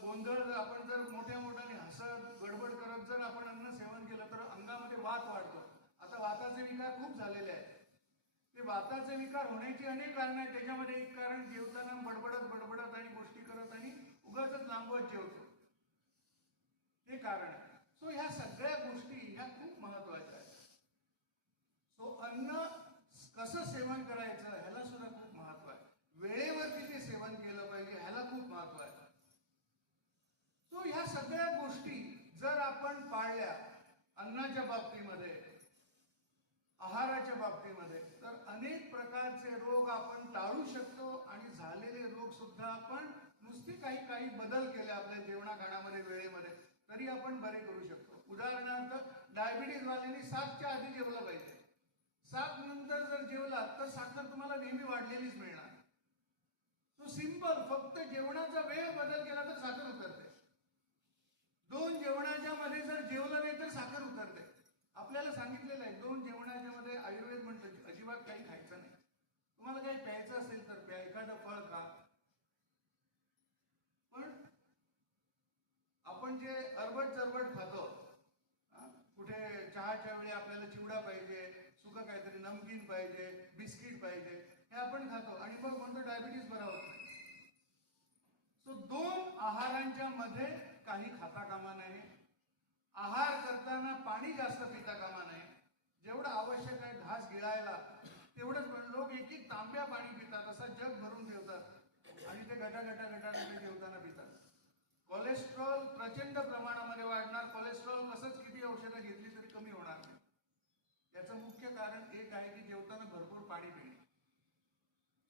गोंधळ आपण जर मोठ्या मोठ्याने हसत गडबड करत जर आपण अन्न सेवन केलं तर अंगामध्ये वात वाढतो. आता वाताचे विकार खूप झालेले आहेत. ते वाताचे विकार होण्याची अनेक कारणं आहेत. त्याच्यामध्ये एक कारण जेवताना बडबडत आणि गोष्टी करत आणि उगाचच लांबवत जेवतो, हे कारण आहे. सो ह्या सगळ्या गोष्टी ह्या खूप महत्वाच्या आहेत. सो अन्न कसं सेवन करायचं ह्याला सुद्धा खूप महत्व आहे. वेळेवरती ते सेवन केलं पाहिजे ह्याला खूप महत्व आहे. सो ह्या सगळ्या गोष्टी जर आपण पाळल्या अन्नाच्या बाबतीमध्ये, आहाराच्या बाबतीमध्ये, तर अनेक प्रकारचे रोग आपण टाळू शकतो आणि झालेले रोग सुद्धा आपण नुसते काही बदल केले आपल्या जेवणाखाण्यामध्ये वेळेमध्ये तरी आपण बरे करू शकतो. उदाहरणार्थ डायबिटीज वाल्यांनी 7च्या आधी जेवलं पाहिजे. 7 नंतर जर जेवलात तर साखर तुम्हाला नेहमी वाढलेलीच मिळणार. तो सिंपल, फक्त जेवणाचा वेळ बदल केला तर साखर उतरते. 2 जेवणाच्या मध्ये जर जेवलं नाही तर साखर उतरते. आपल्याला सांगितलेलं आहे 2 जेवणाच्या मध्ये आयुर्वेद म्हणतं अजिबात काही खायचं नाही. तुम्हाला काही प्यायचं असेल तर प्या, एखादं फळ खा. पण आपण जे अरबट चरबट खातो, कुठे चहाच्या वेळी आपल्याला चिवडा पाहिजे, सुकं काहीतरी नमकीन पाहिजे, बिस्किट पाहिजे, हे आपण खातो आणि मग म्हणतो डायबिटीस बरा होत नाही. सो 2 आहारांच्या मध्ये काही खाता कामा नये. आहार करताना पाणी जास्त पिता कामा नये. जेवढं आवश्यक आहे घास गिळायला तेवढंच. पण लोक एक तांब्या पाणी पितात, असा जग भरून ठेवतात आणि ते गटा जेवताना पितात. कोलेस्ट्रॉल प्रचंड प्रमाणामध्ये वाढणार. कोलेस्ट्रॉल कसंच किती औषधं घेतली तरी कमी होणार नाही. याचं मुख्य कारण एक आहे की जेवताना भरपूर पाणी पिणे.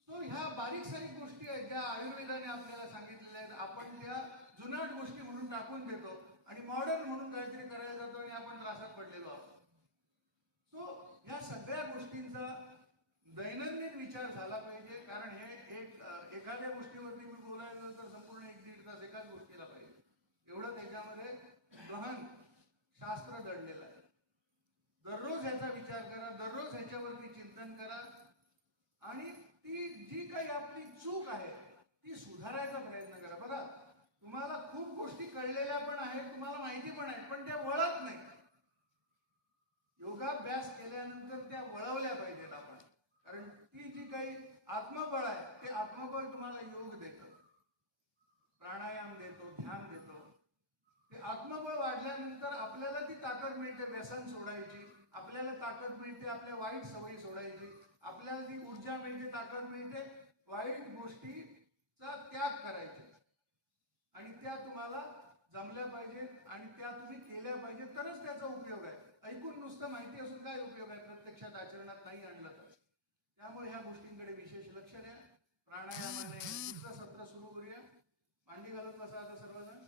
सो ह्या बारीक सारीक गोष्टी आहेत ज्या आयुर्वेदाने आपल्याला सांगितलेल्या आहेत. आपण त्या जुनाट गोष्टी म्हणून टाकून देतो आणि मॉडर्न म्हणून काहीतरी करायला जातो आणि आपण त्रासात पडलेलो आहोत. सो ह्या सगळ्या गोष्टींचा दैनंदिन विचार झाला पाहिजे. कारण हे एखाद्या गोष्टीवरती मी बोलायला तर संपूर्ण 1-1.5 तास एकाच गोष्टीला पाहिजे, एवढं त्याच्यामध्ये गहन शास्त्र दडलेलं आहे. दररोज ह्याचा विचार करा, दररोज ह्याच्यावरती चिंतन करा आणि ती जी काही आपली चूक आहे ती सुधारायचा प्रयत्न करा. बघा, तुम्हाला खूप गोष्टी कळलेल्या पण आहेत, तुम्हाला माहिती पण आहेत, पण त्या वळत नाही. योगाभ्यास केल्यानंतर त्या वळवल्या पाहिजेत आपण. कारण ती जी काही आत्मबळ आहे ते आत्मबळ तुम्हाला योग देतं, प्राणायाम देतो, ध्यान देतो. ते आत्मबळ वाढल्यानंतर आपल्याला ती ताकद मिळते व्यसन सोडायची, आपल्याला ताकद मिळते आपल्या वाईट सवयी सोडायची, आपल्याला ती ऊर्जा मिळते, ताकद मिळते वाईट गोष्टीचा त्याग करायचे. आणि त्या तुम्हाला जमल्या पाहिजेत आणि त्या तुम्ही केल्या पाहिजेत, तरच त्याचा उपयोग आहे. ऐकून नुसतं माहिती असून काय उपयोग आहे प्रत्यक्षात आचरणात नाही आणलं तर. त्यामुळे ह्या गोष्टींकडे विशेष लक्ष द्या. प्राणायामाने पुढचं सत्र सुरू करूया. मांडी घालून बसा आता सर्वजण.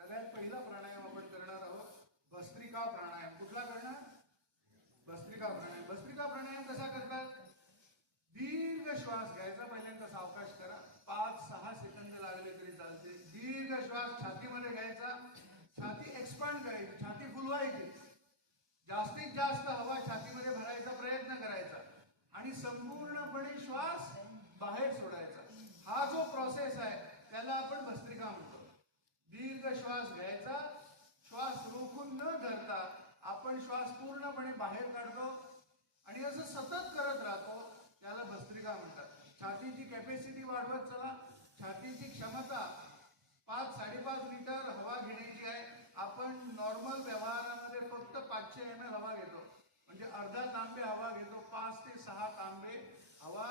सगळ्यात पहिला प्राणायाम आपण करणार आहोत भस्त्रिका प्राणायाम. कुठला करणार? भस्त्रिका प्राणायाम. भस्त्रिका प्राणायाम कसा करतात? दीर्घ श्वास घ्यायचा, पहिल्यांदा सावकाश करा, 5-6 सेकंद लागले तरी चालते. दीर्घ श्वास छातीमध्ये घ्यायचा, छाती एक्सपांड करायची, छाती फुलवायची, जास्तीत जास्त हवा छातीमध्ये भरायचा प्रयत्न करायचा आणि संपूर्णपणे श्वास बाहेर सोडायचा. हा जो प्रोसेस आहे त्याला आपण भस्त्रिका म्हणतो. दीर्घ श्वास छातीची कॅपॅसिटी वाढवत चला. छातीची क्षमता 5-5.5 लिटर हवा घेण्याची आहे. आपण नॉर्मल व्यवहारामध्ये फक्त 500 ml हवा घेतो, म्हणजे अर्धा तांबे हवा घेतो. 5 ते 6 तांबे हवा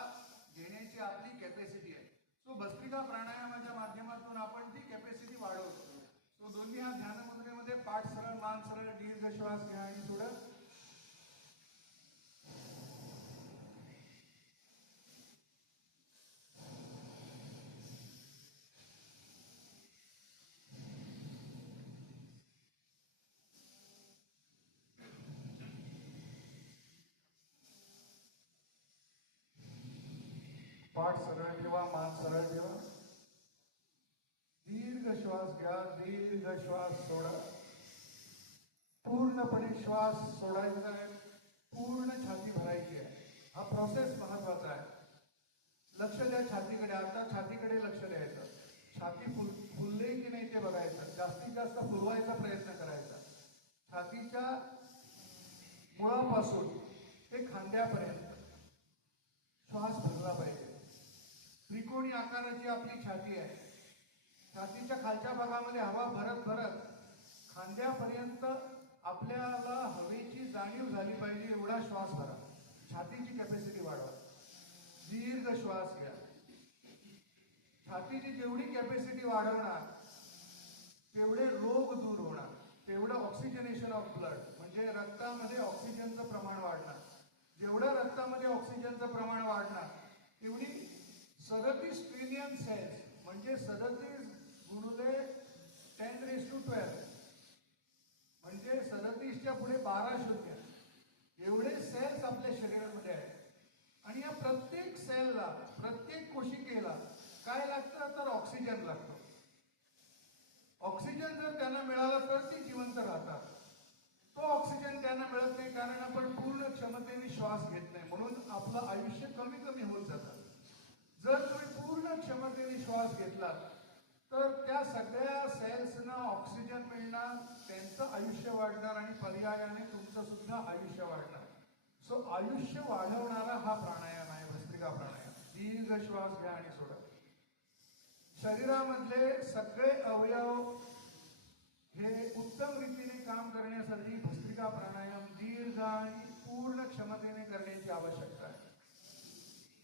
घेण्याची आपली कॅपॅसिटी आहे. सो भस्त्रिका प्राणायामाच्या माध्यमातून आपण ती कॅपॅसिटी वाढवतो. सो दोन्ही हात ध्यान मुद्रेमध्ये, पाठ सरळ, मान सरळ, दीर्घ श्वास घ्या आणि सोडा. पाठ सरळ ठेवा, मान सरळ ठेवा. दीर्घ श्वास घ्या, दीर्घ श्वास सोडा. पूर्णपणे श्वास सोडायचा आहे, पूर्ण छाती भरायची आहे. हा प्रोसेस महत्वाचा आहे. लक्ष द्या छातीकडे. आता छातीकडे लक्ष द्यायचं. छाती फुलले की नाही ते बघायचं. जास्तीत जास्त फुलवायचा प्रयत्न करायचा. छातीच्या मुळापासून ते खांद्यापर्यंत श्वास भरला पाहिजे. त्रिकोणी आकाराची आपली छाती आहे. छातीच्या खालच्या भागामध्ये हवा भरत भरत खांद्यापर्यंत आपल्याला हवेची जाणीव झाली पाहिजे एवढा श्वास भरा. छातीची कॅपॅसिटी वाढवा. दीर्घ श्वास घ्या. छातीची जेवढी कॅपॅसिटी वाढवणार तेवढे रोग दूर होणार, तेवढं ऑक्सिजनेशन ऑफ ब्लड, म्हणजे रक्तामध्ये ऑक्सिजनचं प्रमाण वाढणार. जेवढं रक्तामध्ये ऑक्सिजनचं प्रमाण वाढणार तेवढी 37 ट्रिलियन सेल्स, म्हणजे 37 गुणुले 10⁻12, म्हणजे 37च्या पुढे 12 शून्य एवढे सेल्स आपल्या शरीरामध्ये आहेत. आणि या प्रत्येक सेलला, प्रत्येक कोशिकेला काय लागतं तर ऑक्सिजन लागतो. ऑक्सिजन जर त्यांना मिळाला तर ती जिवंत राहतात. तो ऑक्सिजन त्यांना मिळत नाही कारण आपण पूर्ण क्षमतेने श्वास घेत नाही, म्हणून आपलं आयुष्य कमी कमी होत जातं. जर तुम्ही पूर्ण क्षमतेने श्वास घेतला तर त्या सगळ्या सेल्सना ऑक्सिजन मिळणार, त्यांचं आयुष्य वाढणार आणि पर्यायाने तुमचं सुद्धा आयुष्य वाढणार. सो आयुष्य वाढवणारा हा प्राणायाम आहे भस्त्रिका प्राणायाम. दीर्घ श्वास घ्या आणि सोडा. शरीरामधले सगळे अवयव हे उत्तम रीतीने काम करण्यासाठी भस्त्रिका प्राणायाम दीर्घ आणि पूर्ण क्षमतेने करण्याची आवश्यकता आहे.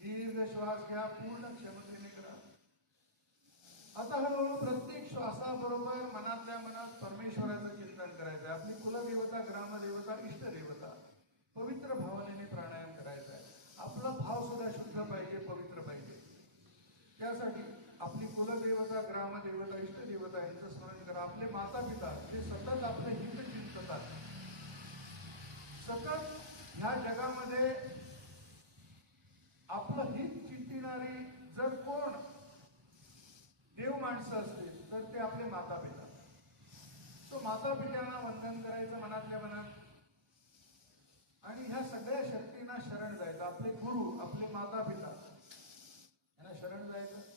दीर्घ श्वास घ्या, पूर्ण क्षमतेने करा. आता हळूहळू प्रत्येक श्वासाबरोबर मनातल्या मनात परमेश्वराचं चिंतन करायचं आहे. आपली कुलदेवता, ग्रामदेवता, इष्टदेवता पवित्र भावनेने प्राणायाम करायचा आहे. आपला भाव सुद्धा शुद्ध पाहिजे, पवित्र पाहिजे. त्यासाठी आपली कुलदेवता, ग्रामदेवता, इष्टदेवता यांचं स्मरण करा. आपले माता पिता ते सतत आपलं हित चिंततात. सतत ह्या जगामध्ये आपलं हित चिंतणारी जर कोण देव माणसं असतील तर ते आपले माता पिता. तो माता पित्यांना वंदन करायचं मनातल्या मनात आणि ह्या सगळ्या शक्तींना शरण जायचं. आपले गुरु, आपले माता पिता यांना शरण जायचं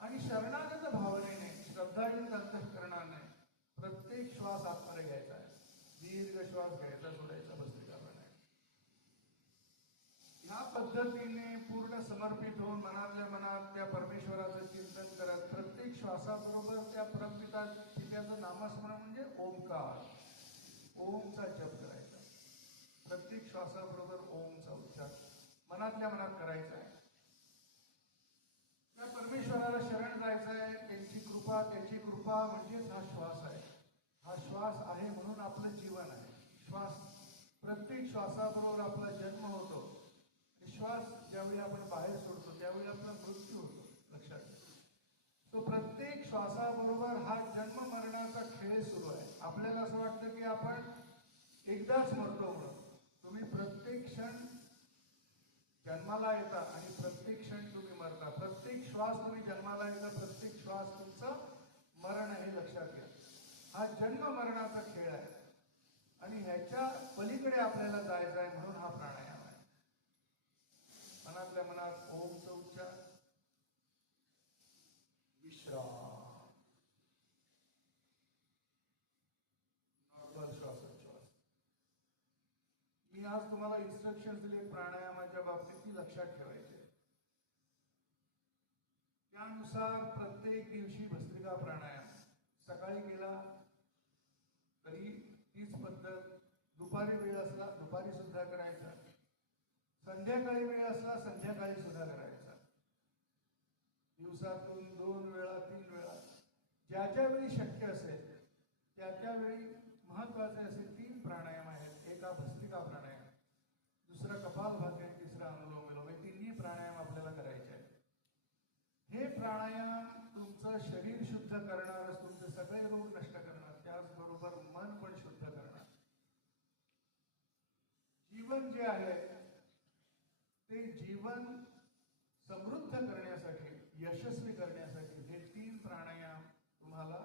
आणि शरणागत भावनेने, श्रद्धायुक्त अंतःकरणाने प्रत्येक श्वास आतमध्ये घ्यायचा आहे. दीर्घ श्वास घ्यायचा, सोडायचा, भस्त्रिका प्राणायाम. ह्या पद्धतीने पूर्ण समर्पित होऊन मनातल्या मनात त्या परमेश्वराचं चिंतन करत प्रत्येक श्वासाबरोबर त्या परमपिता पित्याचं नामस्मरण म्हणजे ओमकार, ओमचा जप करायचा. प्रत्येक श्वासाबरोबर ओमचा उच्चार मनातल्या मनात करायचा आहे. त्या परमेश्वराला शरण जायचं आहे. त्यांची कृपा, त्याची कृपा म्हणजेच हा श्वास आहे. हा श्वास आहे म्हणून आपलं जीवन आहे. श्वास, प्रत्येक श्वासाबरोबर आपला जन्म होतो. श्वास ज्यावेळी आपण बाहेर सोडतो त्यावेळी आपला मृत्यू होतो. लक्षात घ्या. तो प्रत्येक श्वासाबरोबर हा जन्म मरणाचा खेळ सुरू आहे. आपल्याला असं वाटतं की आपण एकदाच मरतो म्हणून. तुम्ही प्रत्येक क्षण जन्माला येता आणि प्रत्येक क्षण तुम्ही मरता. प्रत्येक श्वास तुम्ही जन्माला येता, प्रत्येक श्वास तुमचं मरण आहे. लक्षात घ्या. हा जन्म मरणाचा खेळ आहे आणि ह्याच्या पलीकडे आपल्याला जायचं आहे म्हणून हा प्राणायाम आहे. मनातल्या मनात ओमचा उच्चार, विश्राम, नॉर्मल श्वासोच्छ्वास. मी आज तुम्हाला इन्स्ट्रक्शन दिले प्राणायामाच्या बाबतीत, ती लक्षात ठेवायचे. नियमानुसार प्रत्येक दिवशी भस्त्रिका प्राणायाम सकाळी केला तरी तीच पद्धत, दुपारी वेळ असला दुपारी सुद्धा करायचा, संध्याकाळी वेळ असला संध्याकाळी सुद्धा करायचा, दिवसातून 2 वेळा 3 वेळा ज्या ज्या वेळी शक्य असेल त्या त्यावेळी महत्वाचे असे 3 प्राणायाम आहेत. एक हा भस्त्रिका प्राणायाम, दुसरा कपालभाती आणि तिसरा अनुलोम विलोम. हे तिन्ही प्राणायाम आपल्याला करायचे आहेत. हे प्राणायाम तुमचं शरीर शुद्ध करणारच, तुमचे सगळे रोग नष्ट करणार, त्याचबरोबर मन पण शुद्ध करणार. जीवन जे आहे ते जीवन समृद्ध करण्यासाठी, यशस्वी करण्यासाठी हे 3 प्राणायाम तुम्हाला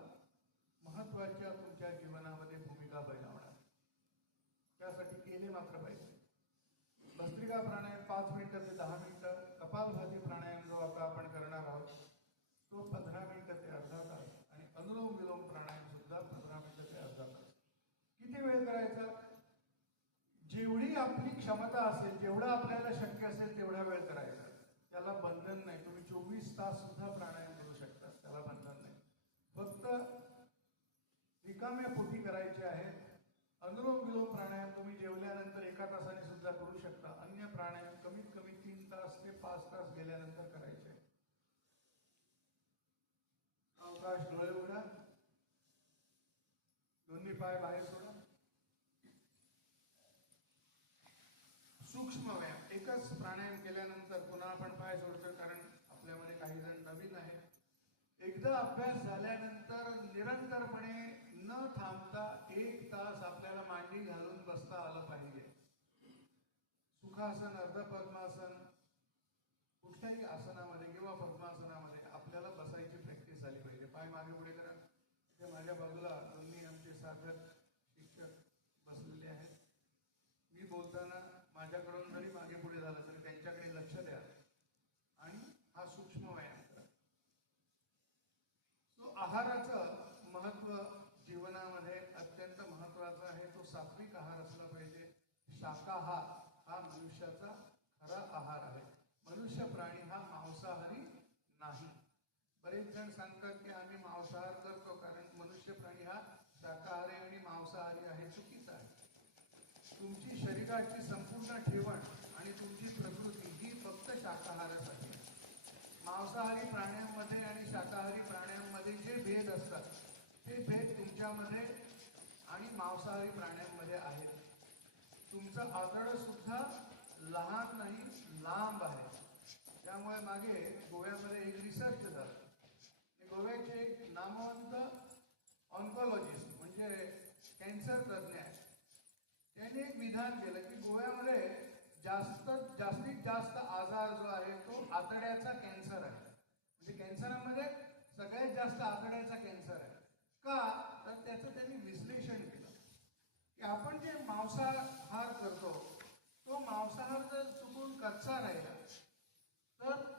महत्वाच्या तुमच्या जीवनामध्ये भूमिका बजावणार. त्यासाठी केले मात्र पाहिजे. भस्त्रिका प्राणायाम 5 मिनिटं ते 10 मिनिटं, कपालभाती प्राणायाम जो आता आपण करणार आहोत तो 15 मिनिटं ते अर्धा तास, आणि अनुलोम विलोम प्राणायाम सुद्धा 15 मिनिटं ते अर्धा तास. किती वेळ करायचा? जेवढी आपली क्षमता असेल, जेवढं आपल्याला शक्य असेल तेवढा वेळ करायचा. त्याला बंधन नाही. तुम्ही 24 तास सुद्धा प्राणायाम करू शकता, त्याला बंधन नाही. फक्त रिकाम्या पोटी करायचे आहेत. अनुलोम विलोम प्राणायाम तुम्ही जेवल्यानंतर 1 तासाने सुद्धा करू शकता. अन्य प्राणायाम कमीत कमी 3 तास ते 5 तास गेल्यानंतर करायचे. अवकाश, डोळे उघडा, दोन्ही पाय बाहेर सोडा. सूक्ष्म व्यायाम. एकच प्राणायाम केल्यानंतर पुन्हा आपण पाय सोडतो, कारण आपल्यामध्ये काही जण नवीन आहेत. एकदा अभ्यास झाल्यानंतर निरंतरपणे न थांबता 1 तास आपल्याला मांडी घालून बसता आलं पाहिजे. सुखासन, अर्ध पद्मासन, कुठल्याही आसनामध्ये किंवा पद्मासनामध्ये आपल्याला बसायची प्रॅक्टिस झाली पाहिजे. पाय मागे पुढे करा. इथे माझ्या बाजूला दोन्ही आमचे साधक शिक्षक बसलेले आहेत. मी बोलताना माझ्याकडून जरी मागे पुढे झालं तरी त्यांच्याकडे लक्ष द्या आणि हा सूक्ष्म व्यायाम करा. तो आहाराचं महत्व जीवनामध्ये अत्यंत महत्वाचा आहे. तो सात्विक आहार असला पाहिजे. शाकाहार हा मनुष्याचा खरा आहार आहे. मनुष्य प्राणी हा मांसाहारी नाही. बरेच जण सांगतात की आम्ही मांसाहार करतो कारण मनुष्य प्राणी हा शाकाहारी आणि मांसाहारी आहे. चुकीचं आहे. तुमची शरीराची संपूर्ण ठेवण आणि तुमची प्रकृती ही फक्त शाकाहारच आहे. मांसाहारी प्राण्यांमध्ये आणि शाकाहारी प्राण्यांमध्ये जे भेद असतात ते भेद तुमच्यामध्ये आणि मांसाहारी प्राण्यांमध्ये आहेत. तुमचं आतडं सुद्धा लहान नाही, लांब आहे. त्यामुळे मागे गोव्यामध्ये एक रिसर्च झाला. गोव्याचे एक नामवंत ऑन्कॉलॉजिस्ट म्हणजे कॅन्सर तज्ज्ञ आहेत. त्यांनी एक विधान केलं की गोव्यामध्ये जास्तीत जास्त आजार जो आहे तो आतड्याचा कॅन्सर आहे. म्हणजे कॅन्सरामध्ये सगळ्यात जास्त आतड्याचा कॅन्सर आहे. का? तर त्याचं त्यांनी विश्लेषण केलं की आपण जे मांसाहार करतो तो मांसाहार जर चुकून कच्चा राहिला तर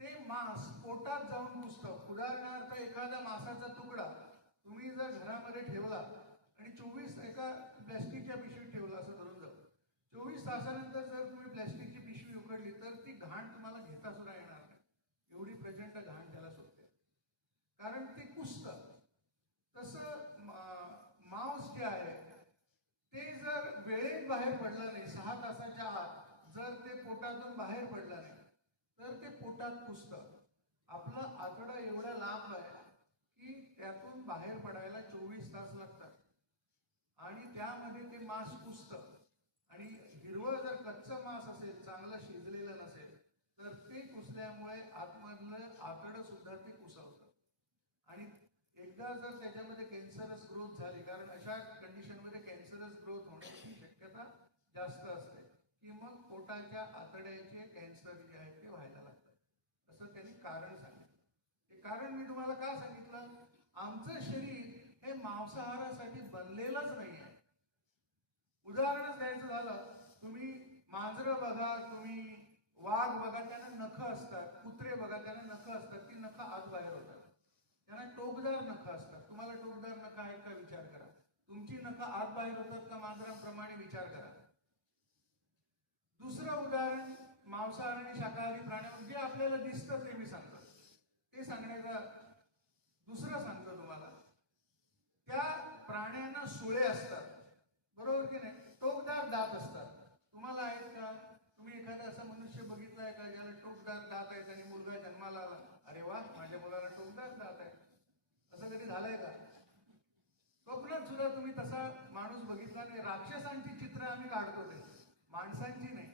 ते मांस पोटात जाऊन घुसतं. उदाहरणार्थ एखादा मांसाचा तुकडा तुम्ही जर घरामध्ये ठेवला आणि 24 एका प्लॅस्टिकच्या पिशवीत ठेवला असं धरून जाऊ, 24 तासानंतर जर तुम्ही प्लॅस्टिकची पिशवी उघडली तर ती घाण तुम्हाला घेता सुद्धा येणार नाही. एवढी प्रचंड घाण त्याला सुटते, कारण ते कुसतं. तसं मांस जे आहे ते जर वेळेत बाहेर पडलं नाही, 6 तासाच्या आत जर ते पोटातून बाहेर पडलं नाही तर ते पोटात कुसतं. आपलं आतडं एवढं लांब आहे की त्यातून बाहेर पडायला 24 तास लागतात आणि त्यामध्ये ते मांस कुसतं. आणि हिरवं जर कच्चं मांस असेल, चांगलं शिजलेलं नसेल तर ते कुसल्यामुळे आतमधलं आतडं सुद्धा ते कुसवतं. आणि एकदा जर त्याच्यामध्ये कॅन्सरस ग्रोथ झाली, कारण अशा कंडिशनमध्ये कॅन्सरस ग्रोथ होण्याची शक्यता जास्त असते, की मग पोटाच्या आतड्याचे कॅन्सर जे आहेत ते व्हायला लागतात. असं त्यांनी कारण सांगितलं. हे कारण मी तुम्हाला का सांगितलं? आमचं शरीर हे मांसाहारासाठी बनलेलंच नाही आहे. उदाहरणच द्यायचं झालं, तुम्ही मांजरं बघा, तुम्ही वाघ बघा, त्यांना नखं असतात. कुत्रे बघा, त्यांना नखं असतात. ती नखं आत बाहेर होतात. त्यांना टोकदार नखं असतात. तुम्हाला टोकदार नखं आहेत का? विचार करा. तुमची नखं आत बाहेर होतात का? मांजरांप्रमाणे विचार करा. दुसरं उदाहरण, मांसाहारी आणि शाकाहारी प्राण्यावर जे आपल्याला दिसतं ते मी सांगतो. ते सांगण्याचा दुसरं सांगतो तुम्हाला. त्या प्राण्यांना सुळे असतात, बरोबर की नाही? टोकदार दात असतात. तुम्हाला आहेत का? तुम्ही एखादा असा मनुष्य बघितलाय का ज्याला टोकदार दात आहेत आणि मुलगा जन्माला आला, अरे वा माझ्या मुलाला टोकदार दात आहे, असं कधी झालंय का? स्वप्नात सुद्धा तुम्ही तसा माणूस बघितला नाही. राक्षसांची चित्र आम्ही काढतो ते, माणसांची नाही.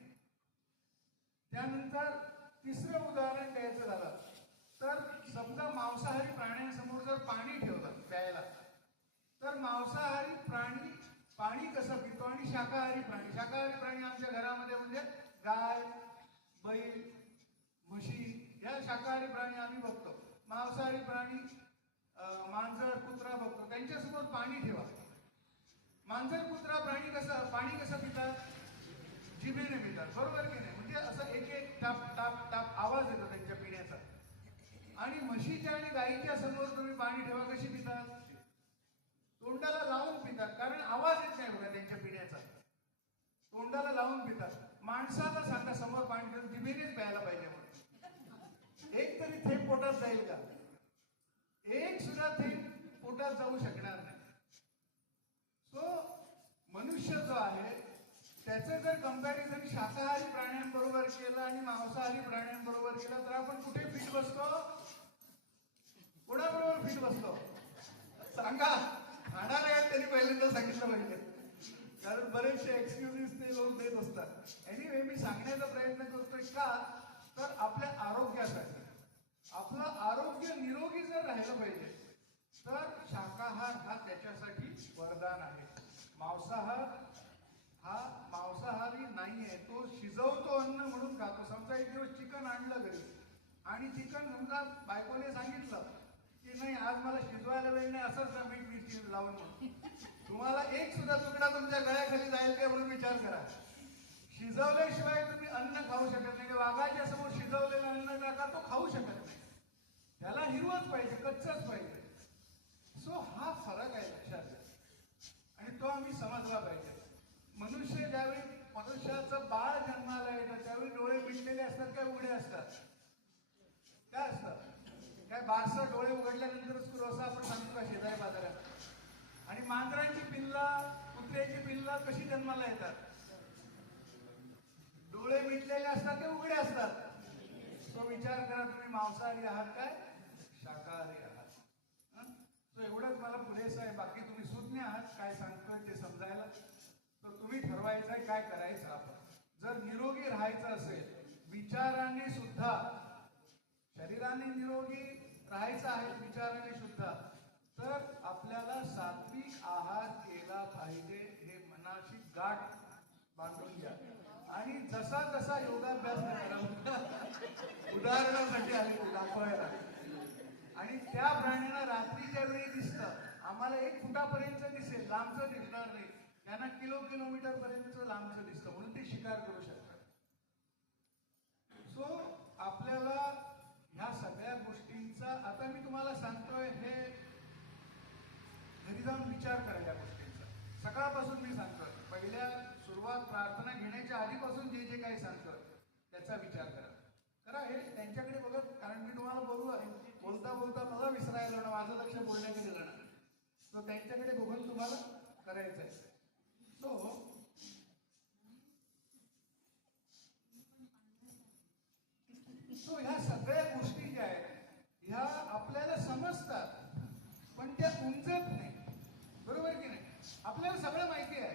त्यानंतर तिसरं उदाहरण द्यायचं झालं तर समजा मांसाहारी प्राण्यांसमोर जर पाणी ठेवलं प्यायला, तर मांसाहारी प्राणी पाणी कसं पितो आणि शाकाहारी प्राणी आमच्या घरामध्ये म्हणजे गाय, बैल, म्हशी या शाकाहारी प्राणी आम्ही बघतो. मांसाहारी प्राणी मांजर, कुत्रा बघतो. त्यांच्यासमोर पाणी ठेवा. मांजर, कुत्रा प्राणी पाणी कसं पितात? जिभेने पितात, बरोबर की नाही? म्हणजे असं एक एक टाप टाप टाप आवाज येतो त्यांच्या पिण्याचा. आणि म्हशीच्या आणि गायीच्या समोर तुम्ही पाणी ठेवा, कशी पितात? तोंडाला लावून पितात, कारण आवाज येत नाही बघा त्यांच्या पिण्याचा. तोंडाला लावून पितात. माणसाला सांगा समोर पाणी ठेवून जिभेनेच प्यायला पाहिजे म्हणून. एक तरी थेंब पोटात जाईल का? एक सुद्धा थेंब पोटात जाऊ शकणार नाही. सो मनुष्य जो आहे त्याचं जर कंपॅरिझन शाकाहारी प्राण्यांबरोबर केलं आणि मांसाहारी प्राण्यांबरोबर केलं तर आपण कुठे फिट बसतो? कोणाबरोबर फिट बसतो? सांगा. खाणारे आहेत त्यांनी पहिल्यांदा सांगितलं पाहिजे, कारण बरेचसे एक्सक्युजेस ते लोक देत असतात. एनिवे मी सांगण्याचा प्रयत्न करतोय का, तर आपल्या आरोग्यासाठी, आपलं आरोग्य निरोगी जर राहिलं पाहिजे तर शाकाहार हा त्याच्यासाठी वरदान आहे. मांसाहारी नाही आहे, तो शिजवतो अन्न म्हणून खातो. समजा एक दिवस चिकन आणलं घरी आणि चिकन समजा बायकोने सांगितलं की नाही आज मला शिजवायला वेळ नाही, असंच मीठ मिरची लावून म्हणून, तुम्हाला एक सुद्धा तुकडा तुमच्या गळ्याखाली जाईल का म्हणून विचार करा. शिजवल्याशिवाय तुम्ही अन्न खाऊ शकत नाही. वाघाच्या समोर शिजवलेलं अन्न टाका, तो खाऊ शकत नाही. त्याला हिरवच पाहिजे, कच्चच पाहिजे. सो हा फरक आहे लक्षात घ्या, आणि तो आम्ही समजला पाहिजे. मनुष्याचं बाळ जन्माला येतं त्यावेळी डोळे मिटलेले असतात काय उघडे असतात? काय असतात? काय बारसं डोळे उघडल्यानंतरच करू असं आपण सांगतो का शेजारी बाजारात? आणि मांजरांची पिल्ला, कुत्र्याची पिल्ला कशी जन्माला येतात? डोळे मिटलेले असतात ते उघडे असतात. तो विचार करा, तुम्ही मांसाहारी आहात काय शाकाहारी आहात? तो एवढंच मला पुरेसं आहे. बाकी तुम्ही सुज्ञ आहात, काय सांगतोय ते समजायला. तर तुम्ही ठरवायचं आहे काय करायचं. आपण जर निरोगी राहायचं असेल विचाराने सुद्धा, शरीराने निरोगी राहायचं आहे विचाराने सुद्धा, तर आपल्याला सात्विक आहार केला पाहिजे. हे मनाशी गाठ बांधून घ्या. आणि जसा जसा योगाभ्यास करा, उदाहरणासाठी आले दाखवायला. आणि त्या प्राण्यांना रात्रीच्या वेळी दिसतं, आम्हाला 1 फुटापर्यंत दिसेल, लांबचं दिसणार नाही. त्यांना किलोमीटर पर्यंत लांबचं दिसतं, म्हणून ते शिकार करू शकतात. सो आपल्याला ह्या सगळ्या गोष्टींचा, आता मी तुम्हाला सांगतोय हे घरी जाऊन विचार करा या गोष्टींचा. सकाळपासून मी सांगतोय, पहिल्या सुरुवात प्रार्थना घेण्याच्या आधीपासून जे जे काही सांगतोय त्याचा विचार करा. हे त्यांच्याकडे बघत, कारण मी तुम्हाला बोलता बोलता मला विसरायला ना, माझं लक्ष बोलण्याकडे गेलं ना, तो त्यांच्याकडे बघून तुम्हाला करायचं आहे. सो ह्या सगळ्या गोष्टी ज्या आहेत ह्या आपल्याला समजतात, पण त्या उमजत नाही, बरोबर की नाही? आपल्याला सगळं माहिती आहे,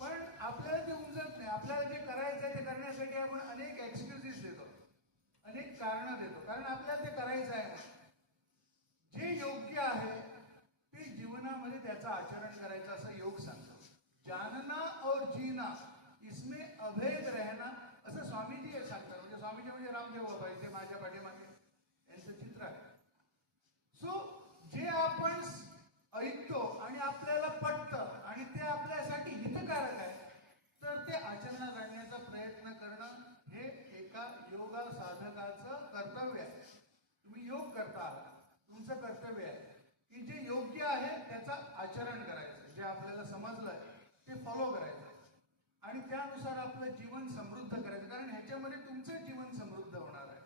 पण आपल्याला ते उमजत नाही. आपल्याला जे करायचं आहे ते करण्यासाठी आपण अनेक एक्सक्युजेस देतो, अनेक कारणं देतो, कारण आपल्याला ते करायचं आहे. जे योग्य आहे ते जीवनामध्ये त्याचं आचरण करायचं असं योग सांगतो. जानना और जीना इसमें अभेद रहना, असं स्वामीजी सांगतात. म्हणजे स्वामीजी म्हणजे रामदेव बाबा, इथे माझ्या पाठीमागे यांचं चित्र आहे. सो जे आपण ऐकतो आणि आपल्याला पटतं आणि ते आपल्यासाठी हितकारक आहे, तर ते आचरणात आणण्याचा प्रयत्न करणं हे एका योग साधकाचं कर्तव्य आहे. तुम्ही योग करता आहात, तुमचं कर्तव्य आहे की जे योग्य आहे त्याचं आचरण करायचं, जे आपल्याला समजलंय ते फॉलो करायचं. आणि त्यानुसार आपलं जीवन समृद्ध करायचं, कारण ह्याच्यामध्ये तुमचं जीवन समृद्ध होणार आहे.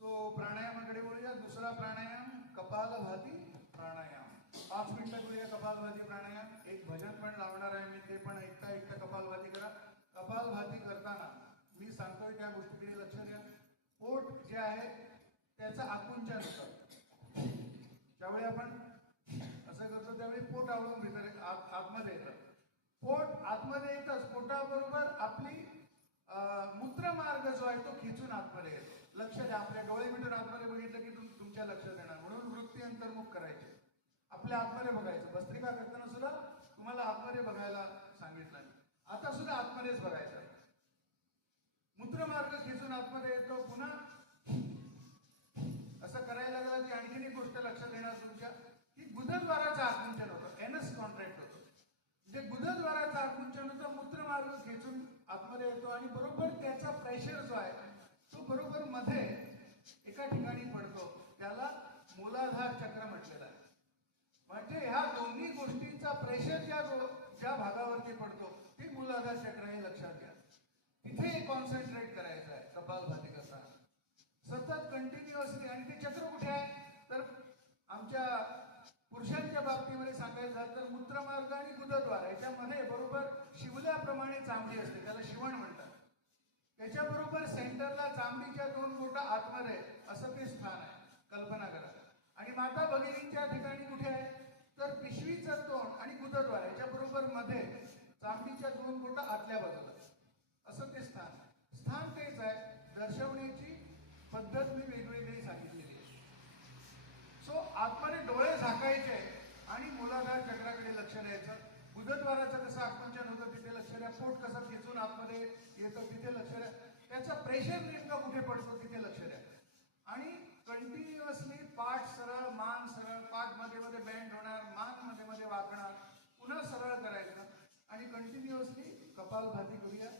सो प्राणायामाकडे बोलूया. दुसरा प्राणायाम कपालभाती प्राणायाम. 5 मिनिटं करूया कपालभाती प्राणायाम. एक भजन पण लावणार आहे मी, ते पण ऐकता ऐकता कपालभाती करा. कपालभाती करताना मी सांगतोय त्या गोष्टीकडे लक्ष द्या. पोट जे आहे त्याचं आकुंचन होतं. ज्यावेळी आपण असं करतो त्यावेळी पोट आवळून भीतर आतमध्ये येतं. पोट आतमध्ये येतच, पोटाबरोबर आपली मूत्रमार्ग जो आहे तो खिचून आतमध्ये येतो. लक्ष द्या. आपल्या डोळे मिटून आतमध्ये बघितलं की तुमच्या लक्षात येणार. म्हणून वृत्ती अंतर्मुख करायचे, आपल्या आतमध्ये बघायचं. भस्त्रिका करताना सुद्धा तुम्हाला आतमध्ये बघायला सांगितलं. आता सुद्धा आतमध्येच बघायचं. मूत्रमार्ग खिचून आतमध्ये येतो. पुन्हा असं करायला लागलं की आणखीन एक गोष्ट लक्षात येणार तुमच्या, की गुदद्वाराचं आकुंचन होतं, एनस कॉन्ट्रॅक्ट होतं. म्हणजे गुदद्वाराचं आकुंचन होतं, मूत्रमार्ग खेचून आतमध्ये येतो आणि बरोबर त्याचा प्रेशर जो आहे तो बरोबर मध्ये एका ठिकाणी पडतो. त्याला मूलाधार चक्र म्हटलेलं आहे. म्हणजे ह्या दोन्ही गोष्टींचा प्रेशर ज्या भागावरती पडतो ते मूलाधार चक्र हे लक्षात घ्या. तिथे कॉन्सन्ट्रेट करायचं आहे कपालभाती करताना सतत कंटिन्युअसली. आणि ते चक्र कुठे आहे तर आमच्या पुरुषांच्या बाबतीमध्ये सांगायचं झालं तर मूत्रमार्ग आणि गुदद्वार याच्यामध्ये बरोबर शिवल्याप्रमाणे चामडी असते, त्याला शिवण म्हणतात. त्याच्याबरोबर सेंटरला चामडीच्या 2 बोटं आतमध्ये असं ते स्थान आहे, कल्पना करा. आणि माता भगिनींच्या ठिकाणी कुठे आहे तर पिशवीचं तोंड आणि गुदद्वार याच्याबरोबर मध्ये चामडीच्या 2 बोटं आतल्या बाजूला असं ते स्थान आहे. स्थान तेच आहे, दर्शवण्याची पद्धत मी वेगवेगळी सांगितलेली आहे. सो आतमध्ये डोळे झाकायचे आणि मूलाधार चक्राकडे लक्ष द्यायचं. गुदद्वाराचं कसं आकुंचन होतं तिथे लक्ष द्या. पोट कसं खेचून आतमध्ये येतं तिथे लक्ष द्या. त्याचा प्रेशर नेमका कुठे पडतो तिथे लक्ष द्या. आणि कंटिन्युअसली पाठ सरळ, मान सरळ, पाठ मध्ये मध्ये बँड होणार, मान मध्ये मध्ये वाकणार, पुन्हा सरळ करायचं आणि कंटिन्युअसली कपालभाती करूया.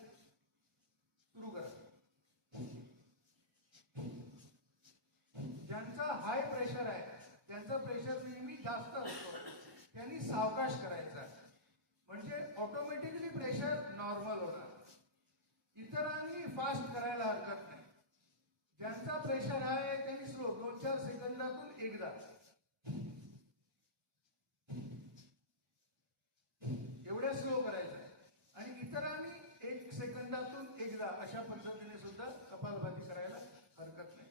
सुरू करा. ज्यांचा हाय प्रेशर आहे, त्यांचा प्रेशर नेहमी जास्त असतो, त्यांनी सावकाश करायचा, म्हणजे ऑटोमॅटिकली प्रेशर नॉर्मल होणार. इतरांनी फास्ट करायला हरकत नाही. ज्यांचा प्रेशर आहे त्यांनी स्लो 2-4 सेकंदातून एकदा एवढ्या स्लो करायचं आहे. आणि इतरांनी 1 सेकंदातून एकदा अशा पद्धतीने सुद्धा कपालभाती करायला हरकत नाही.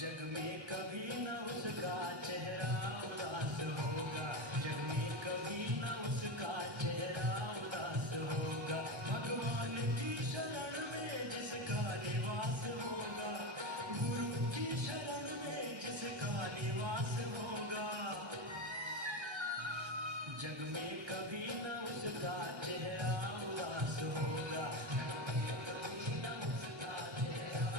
जग में कभी न उसका चेहरा उदास होगा, जग में कभी न उसका चेहरा उदास होगा। भगवान की शरण में जिसका निवास होगा, गुरु की शरण में जिसका निवास होगा, जग में कभी न उसका चेहरा उदास होगा, जग में कभी न उसका चेहरा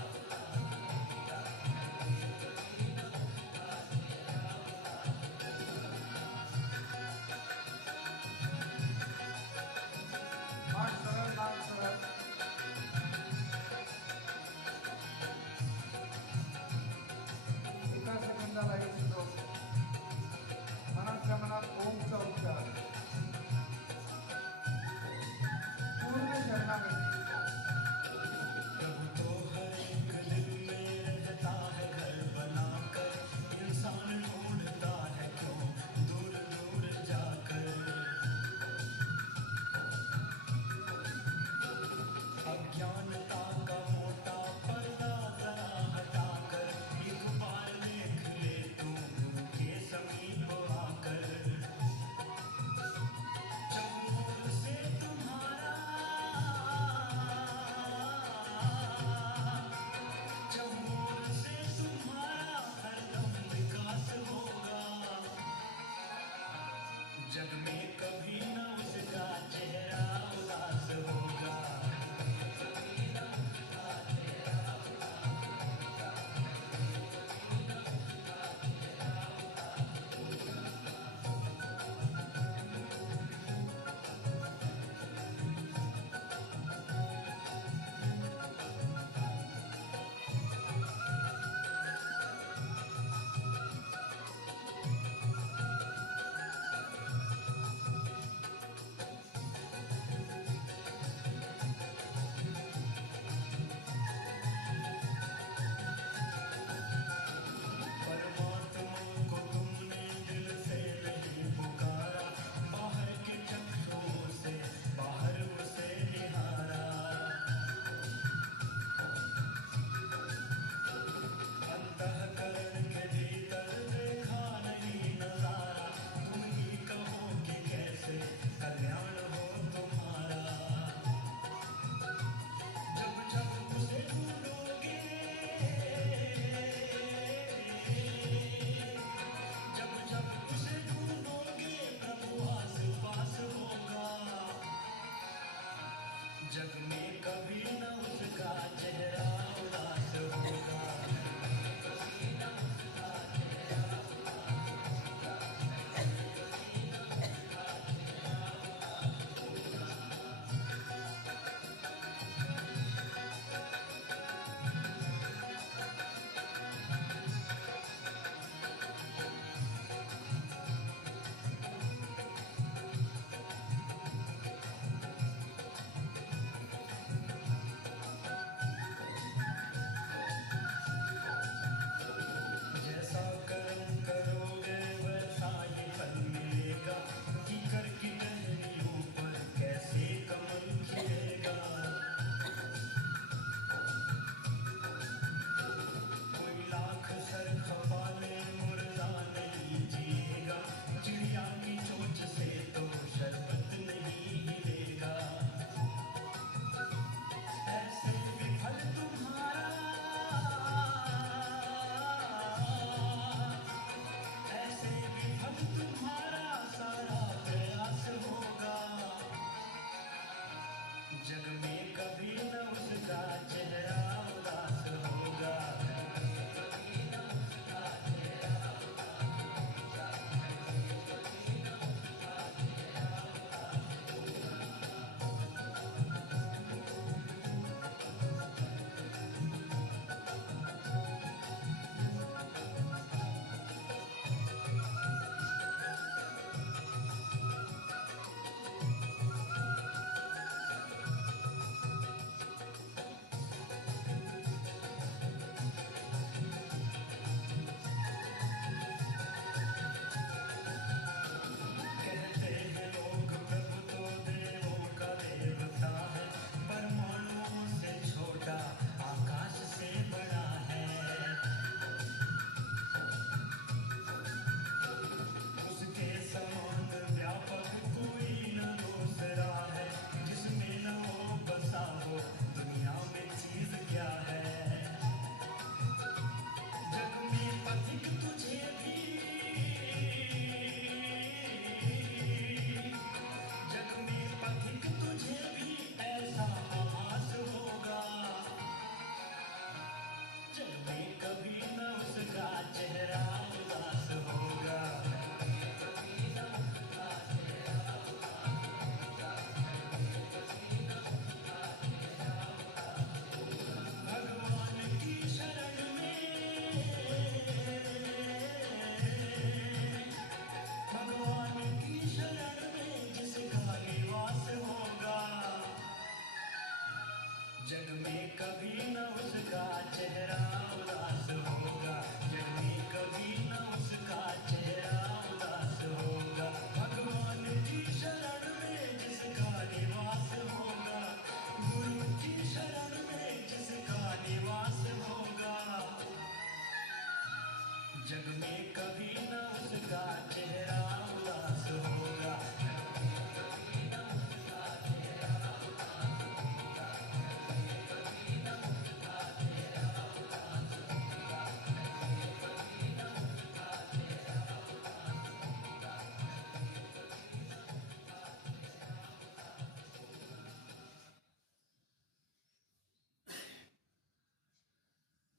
में कभी न उसका चेहरा उदास होगा, जग में कभी न उसका चेहरा उदास होगा, जग में कभी न उसका चेहरा उदास होगा, जग में कभी न उसका चेहरा उदास होगा, जग में कभी न उसका चेहरा उदास होगा।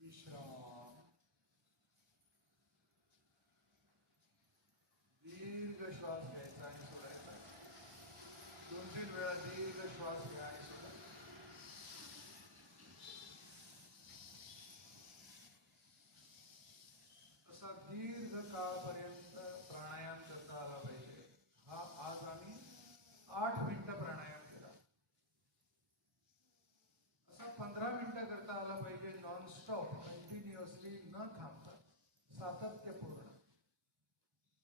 विश्राम. दीर्घ श्वास घ्यायचा आणि सोडायचा. 2-3 वेळा दीर्घ श्वास घ्या आणि सोडा. असा दीर्घ काळापर्यंत प्राणायाम करता आला पाहिजे. हा आज आम्ही 8 मिनिटं प्राणायाम केला. असा 15 मिनिटं करता आला पाहिजे, नॉनस्टॉप, कंटिन्युअसली, न थांबता, सातत्यपूर्ण.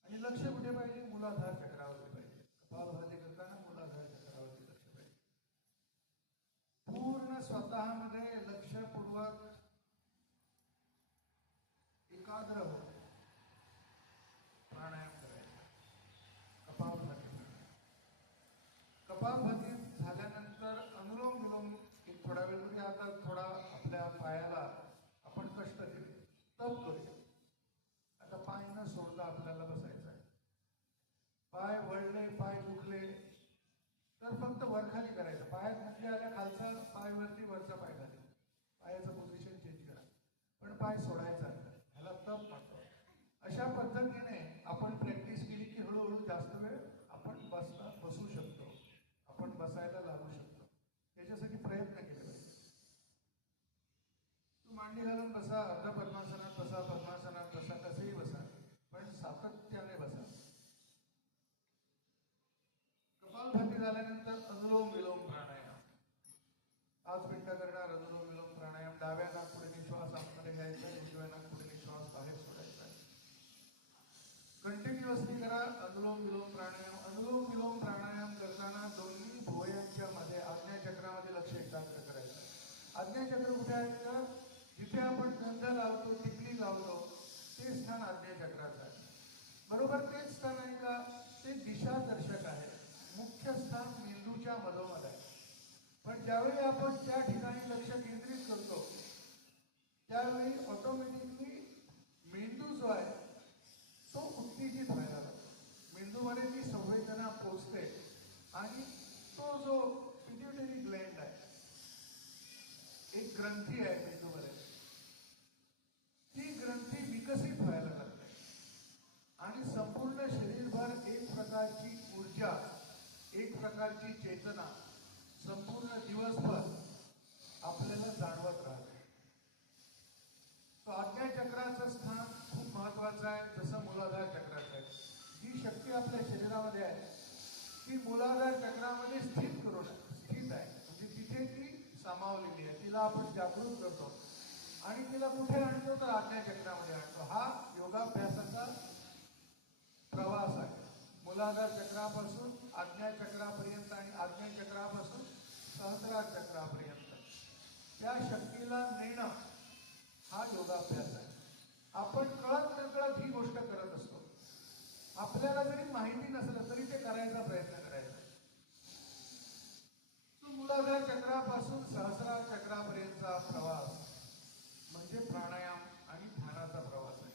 आणि लक्ष कुठे पाहिजे? मूलाधार चक्रावरती पाहिजे. कपालभाती करताना मूलाधार चक्रावरती लक्ष पाहिजे. पूर्ण स्वतःमध्ये लक्षपूर्वक एकाग्र हो प्राणायाम करायचा. कपालभाती. कपालभाती झाल्यानंतर अनुलोम विलोम एक थोडा वेळ, म्हणजे आता थोडा आपल्या पायाला आपण कष्ट दिले, तप करूया. आता पाय न सोडता आपल्याला बसायचं आहे. पाय वळले, पाय दुखले तर फक्त वरखाली करायचं. पाय दुखले आल्या खालचा पाय वरती, वरचा पाय खाली. पायाचं पोझिशन चेंज करा, पण पाय सोडायचा नाही. ह्याला तप म्हणतो. अशा पद्धतीने आपण प्रॅक्टिस केली की हळूहळू जास्त वेळ आपण बसू शकतो, आपण बसायला लागू शकतो. त्याच्यासाठी प्रयत्न केले पाहिजे. तू मांडी घालून बसा, अर्ध पद्मासनात बसा, पद्मासनात बसा, कसेही बसा, पण सातत्याने बसा. कपालभाती झाल्यानंतर अनुलोम विलोम प्राणायाम 5 मिनिटं करणार. अनुलोम विलोम प्राणायाम. डाव्या नाकपुडीने श्वास आतमध्ये घ्यायचा, उजव्या नाकपुडीने श्वास बाहेर सोडायचा. कंटिन्युअसली करा अनुलोम विलोम प्राणायाम. अनुलोम विलोम प्राणायाम करताना दोन्ही भुवयांच्या मध्ये आज्ञाचक्रामध्ये लक्ष एकाग्र करायचं. आज्ञाचक्र कुठे आहे तर जिथे आपण गंध लावतो, टिकली लावतो, ते स्थान आज्ञाचक्राचं आहे. बरोबर तेच स्थान आहे का? ते दिशादर्शक आहे. मुख्य स्थान मेंदूच्या मधोमध आहे. पण ज्यावेळी आपण त्या ठिकाणी लक्ष केंद्रित करतो त्यावेळी ऑटोमॅटिकली मेंदू जो आहे तो उत्तेजित व्हायला लागतो. मेंदूमध्ये ती संवेदना पोचते आणि तो जो पिट्युटरी ग्लँड आहे, एक ग्रंथी आहे मेंदूमध्ये, ती ग्रंथी विकसित व्हायला लागते आणि संपूर्ण शरीरभर एक प्रकारची ऊर्जा, एक प्रकारची चेतना संपूर्ण दिवसभर आपल्याला जाणवत राहते. तो आज्ञाचक्राचं स्थान खूप महत्वाचं आहे, जसं मूलाधार चक्राचं आहे. जी शक्ती आपल्या शरीरामध्ये आहे ती मूलाधार चक्रामध्ये स्थित आहे. म्हणजे तिथे ती सामावलेली आहे. तिला आपण जागृत करतो आणि तिला कुठे आणतो तर आज्ञाचक्रामध्ये आणतो. हा योगाभ्यासाचा प्रवास आहे. मूलाधार चक्रापासून आज्ञाचक्रापर्यंत आणि आज्ञाचक्रापासून सहस्रार चक्रापर्यंत त्या शक्तीला नेणं हा योगाभ्यास आहे. आपण कळत नकळत ही गोष्ट करत असतो. आपल्याला जरी माहिती नसलं तरी ते करायचा प्रयत्न करायचा. तो मूलाधार चक्रापासून सहस्रार चक्रापर्यंतचा प्रवास म्हणजे प्राणायाम आणि ध्यानाचा प्रवास आहे.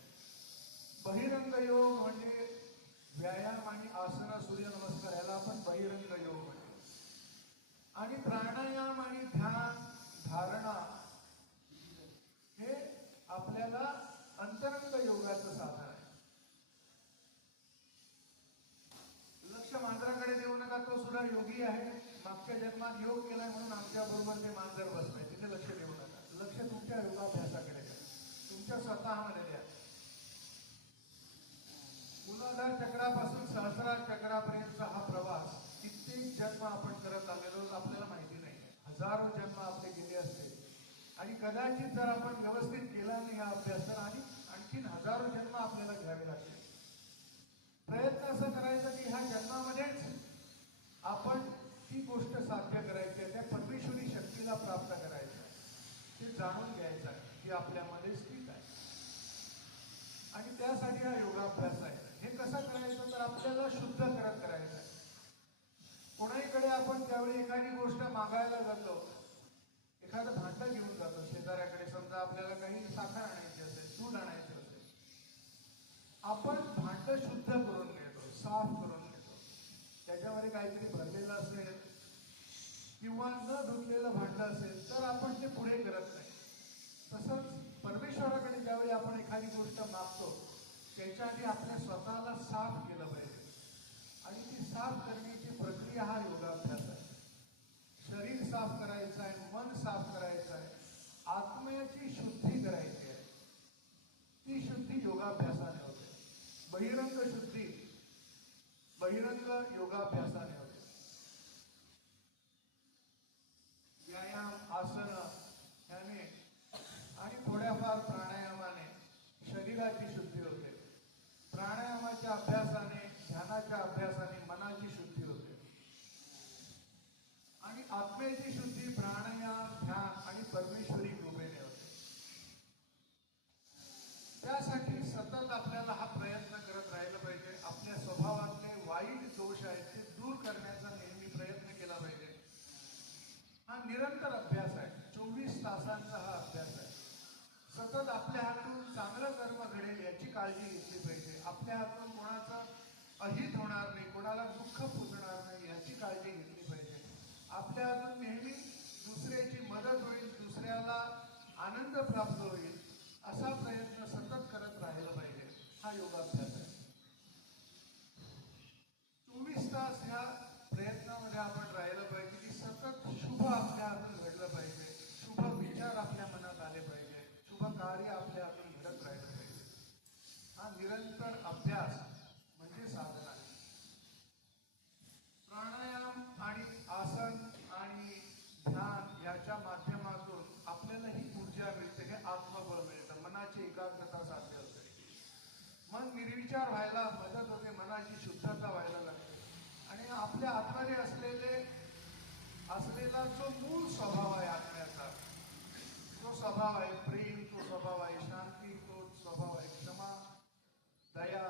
बहिरंग योग म्हणजे व्यायाम आणि आसन, सूर्यनमस्कार, याला आपण बहिरंग योग म्हणतो. आणि प्राणायाम आणि ध्यान, धारणा हे आपल्याला अंतरंग योगाचं साधन आहे. लक्ष मांजराकडे देऊ नका, तो सुद्धा योगी आहे. मागच्या जन्मात योग केलाय म्हणून आमच्या बरोबर ते मांजर बसलाय, तिथे लक्ष देऊ नका. लक्ष तुमच्या योगाभ्यासाकडे द्या, तुमच्या स्वतःमध्ये द्या. मूलाधार चक्रापासून सहस्रार चक्रापर्यंतचा हा प्रवास कित्येक जन्म आपण करत आलेलो आपल्याला माहिती नाही. हजारो जन्म आपले गेले असते आणि कदाचित जर आपण व्यवस्थित केला नाही हा अभ्यास तर आणखीन हजारो जन्म आपल्याला घ्यावे लागतील. प्रयत्न असं करायचा की ह्या जन्मामध्येच आपण ती गोष्ट साध्य करायची आहे, त्या परमेश्वरी शक्तीला प्राप्त करायचं आहे, ते जाणून घ्यायचं आहे की आपल्यामध्ये स्थित आहे. आणि त्यासाठी हा ज्यावेळी एखादी गोष्ट मागायला जातो, एखादं भांडं घेऊन जातो शेजाऱ्याकडे, समजा आपल्याला काही साखर आणायची असेल, दूध आणायचं असेल, आपण भांडं शुद्ध करून घेतो, साफ करून घेतो. त्याच्यामध्ये काहीतरी भरलेलं असेल किंवा न धुतलेलं भांडं असेल तर आपण ते पुढे करत नाही. तसंच परमेश्वराकडे ज्यावेळी आपण एखादी गोष्ट मागतो त्याच्या आधी आपल्या स्वतःला साफ केलं पाहिजे. आणि ती साफ करण्याची प्रक्रिया हा योगाभ्यास आहे. शरीर साफ करायचं आहे, मन साफ करायचं आहे, आत्म्याची शुद्धी करायची आहे. ती शुद्धी योगाभ्यासाने होते. बहिरंग शुद्धी बहिरंग योगाभ्यासाने होते. व्यायाम, आसन याने आणि थोड्याफार प्राणायामाने शरीराची शुद्धी होते. प्राणायामाच्या अभ्यासाने, ध्यानाच्या अभ्यासाने मनाची शुद्धी होते. आणि आत्म्याची शुद्धी प्राणायाम, ध्यान आणि परमेश्वरी कृपेने होते. त्यासाठी सतत आपल्याला हा प्रयत्न करत राहिला पाहिजे. आपल्या स्वभावातले वाईट दोष आहेत ते दूर करण्याचा नेहमी प्रयत्न केला पाहिजे. हा निरंतर अभ्यास आहे. 24 तासांचा हा अभ्यास आहे. सतत आपल्या हातून चांगलं कर्म घडेल याची काळजी घेतली पाहिजे. आपल्या हातून कोणाचं अहित होणार नाही, कोणाला दुःख पोचणार नाही याची काळजी घेतली पाहिजे. आपल्या हातून नेहमी दुसऱ्याची मदत होईल, दुसऱ्याला आनंद प्राप्त होईल असा प्रयत्न सतत करत राहिला पाहिजे. हा योगाभ्यास आहे. 24 तास ह्या प्रयत्नामध्ये आपण राहिलं पाहिजे की सतत शुभ आपल्या हातून घडलं पाहिजे, शुभ विचार आपल्या मनात आले पाहिजे, शुभ कार्य आपल्या हातून घडत राहिलं पाहिजे. हा निरंतर अभ्यास म्हणजे साधना आहे. प्राणायाम आणि आसन आणि ध्यान याच्या माध्यमातून आपल्याला ही ऊर्जा मिळते, हे आत्मबळ मिळतं, मनाची एकाग्रता साध्य होते, मन निर्विचार व्हायला मदत होते, मनाची शुद्धता व्हायला लागते. आणि आपल्या आतमध्ये असलेला जो मूळ स्वभाव आहे आत्म्याचा, तो स्वभाव आहे प्रेम, तो स्वभाव आहे शांती, तो स्वभाव आहे क्षमा, दया,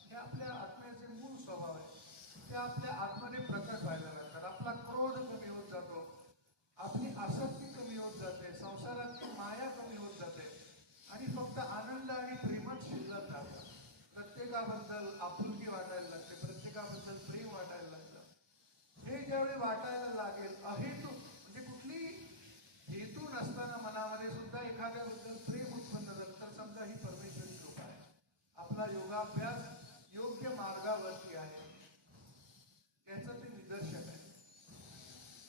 हे आपल्या आत्म्याचे मूळ स्वभाव आहे. ते आपल्या आतमध्ये प्रकट व्हायला लागतात. आपला क्रोध कमी होत जातो, आपली आसक्ती कमी होत जाते, संसारातली माया कमी होत जाते आणि फक्त आनंद आणि प्रेमच शिल्लक राहतात. प्रत्येकाबद्दल आपुलकी वाटायला लागते, प्रत्येकाबद्दल प्रेम वाटायला लागतं. हे ज्यावेळी वाटायला लागेल, अहेतू म्हणजे कुठली हेतू नसताना मनामध्ये सुद्धा एखाद्याबद्दल प्रेम उत्पन्न झालं तर समजा ही परमेश्वरी कृपा आहे. आपला योगाभ्यास योग्य मार्गावरती आहे याचं ते निदर्शन आहे.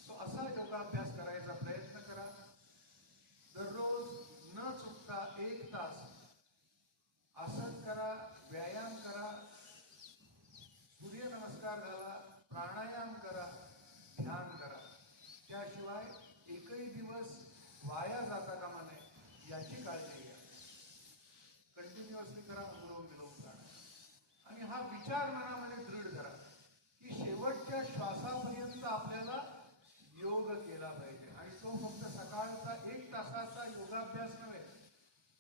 तो असा योगाभ्यास करायचा प्रयत्न करा. दररोज न चुकता 1 तास आसन करा, व्यायाम करा, सूर्यनमस्कार घाला, प्राणायाम करा, ध्यान करा. त्याशिवाय एकही दिवस वाया जाता कामा नये याची काळजी घ्या. कंटिन्युअसली करा अनुलोम विलोम प्राणायाम. आणि हा विचार मनामध्ये दृढ करा की शेवटच्या श्वासापर्यंत आपल्याला योग केला पाहिजे. आणि तो फक्त सकाळचा 1 तासाचा योगाभ्यास नव्हे,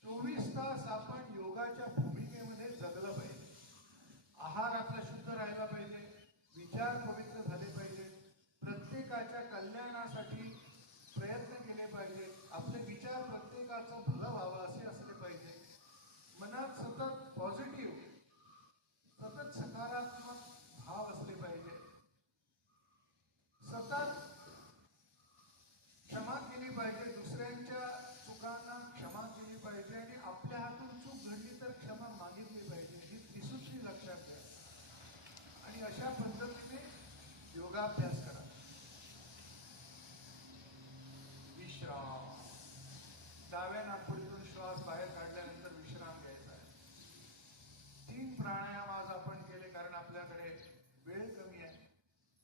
24 तास आपण योगाच्या भूमिकेमध्ये जगलं पाहिजे. आहार आपला शुद्ध राहिला पाहिजे, विचार पवित्र झाले पाहिजे, प्रत्येकाच्या कल्याणासाठी प्रयत्न केले पाहिजे, आपले विचार प्रत्येकाचं भलं व्हावं असे असले पाहिजे, मनात सतत पॉझिटिव्ह, सतत सकारात्मक भाव असले पाहिजे, सतत क्षमा केली पाहिजे, दुसऱ्यांच्या चुकांना क्षमा केली पाहिजे आणि आपल्या हातून चूक घडली तर क्षमा मागितली पाहिजे. ही त्रिसूत्री लक्षात घ्या आणि अशा पद्धतीने योगाभ्यास करा. विश्राम. डाव्या नाकपुडीतून श्वास बाहेर काढल्यानंतर विश्राम घ्यायचा आहे. 3 प्राणायाम आज आपण केले कारण आपल्याकडे वेळ कमी आहे,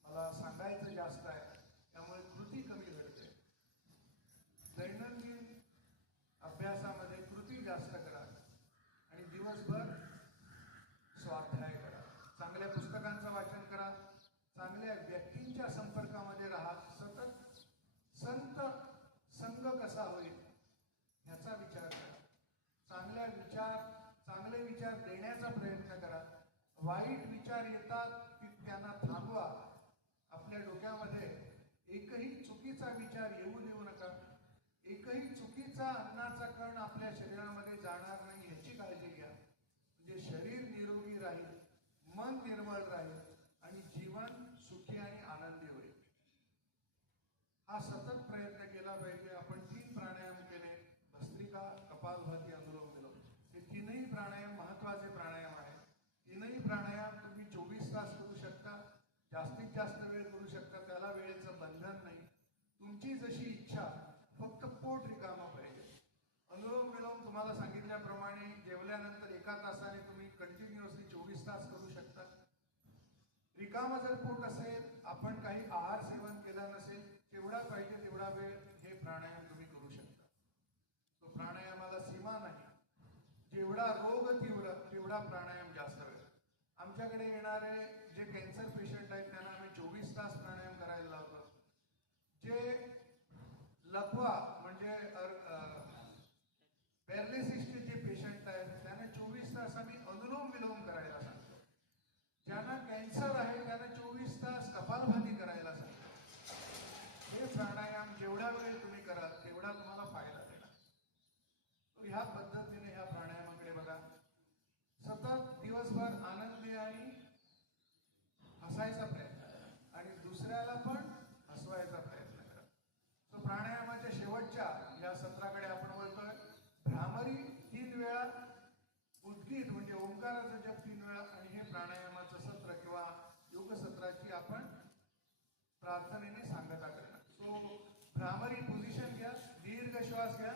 मला सांगायचं जास्त आहे, त्यामुळे कृती कमी घडते. दैनंदिन अभ्यासामध्ये कृती जास्त करा आणि दिवसभर स्वाध्याय करा. चांगल्या पुस्तकांचं वाचन करा, चांगल्या व्यक्तींच्या संपर्कामध्ये राहा, सतत संत संग कसा होईल ह्याचा विचार करा. चांगले विचार देण्याचा प्रयत्न करा. वाईट विचार येतात की त्यांना थांबवा. आपल्या डोक्यामध्ये एकही चुकीचा विचार येऊ देऊ नका. एकही चुकीचा अन्नाचा कण आपल्या शरीरामध्ये जाणार नाही याची काळजी घ्या. म्हणजे शरीर निरोगी राहील, मन निर्मळ राहील आणि जीवन सुखी आणि आनंदी होईल. हा सतत प्रयत्न केला पाहिजे. आपण 3 प्राणायाम केले, भस्त्रिका, कपालभाती, अनुलोम विलोम. हे 3ही प्राणायाम महत्वाचे प्राणायाम आहेत. 3ही प्राणायाम तुम्ही 24 तास करू शकता, जास्तीत जास्त वेळ करू शकता. त्याला वेळेचं बंधन नाही. तुमची जशी इच्छा, फक्त पोट रिकामा पाहिजे. अनुलोम विलोम तुम्हाला सांगितल्याप्रमाणे जेवल्यानंतर 1 तासाने तुम्ही कंटिन्युअसली 24 तास करू शकता. रिकामा जर पोट असेल, आपण काही आहार सेवन केला नसेल, तेवढा पाहिजे तेवढा वेळ हे प्राणायाम तुम्ही करू शकता. तो प्राणायामाला सीमा नाही. जेवढा रोग तीव्र तेवढा प्राणायाम जास्त वेळ. आमच्याकडे येणारे जे कॅन्सर पेशंट आहेत त्यांना आम्ही 24 तास प्राणायाम करायला लावतो. जे लकवा म्हणजे पॅरालिसिसचे जे पेशंट आहेत त्यांना 24 तास आम्ही अनुलोम विलोम करायला सांगतो. ज्यांना कॅन्सर आहे त्यांना 24 तास कपालभाती करायला सांगतो. हे प्राणायाम जेवढा वेळ तुम्ही कराल तेवढा तुम्हाला फायदा देणार. तो ह्या पद्धतीने ह्या प्राणायामाकडे बघा. सतत दिवसभर आनंदी आणि हसायचा प्रयत्न आणि दुसऱ्याला पण हसवायचा प्रयत्न करा. तो प्राणायामाच्या शेवटच्या या सत्राकडे आपण बोलतोय. भ्रामरी 3 वेळा, उद्गीत म्हणजे ओंकाराचा जप 3 वेळा आणि हे प्राणायामाचं सत्र किंवा योग सत्राची आपण प्रार्थनेने सांगता करणं. सो भ्रामरी पोझिशन घ्या, दीर्घ श्वास घ्या.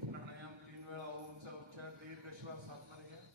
प्राणायाम 3 वेळा ओमचा उच्चार, दीर्घ श्वास आतमध्ये घ्या.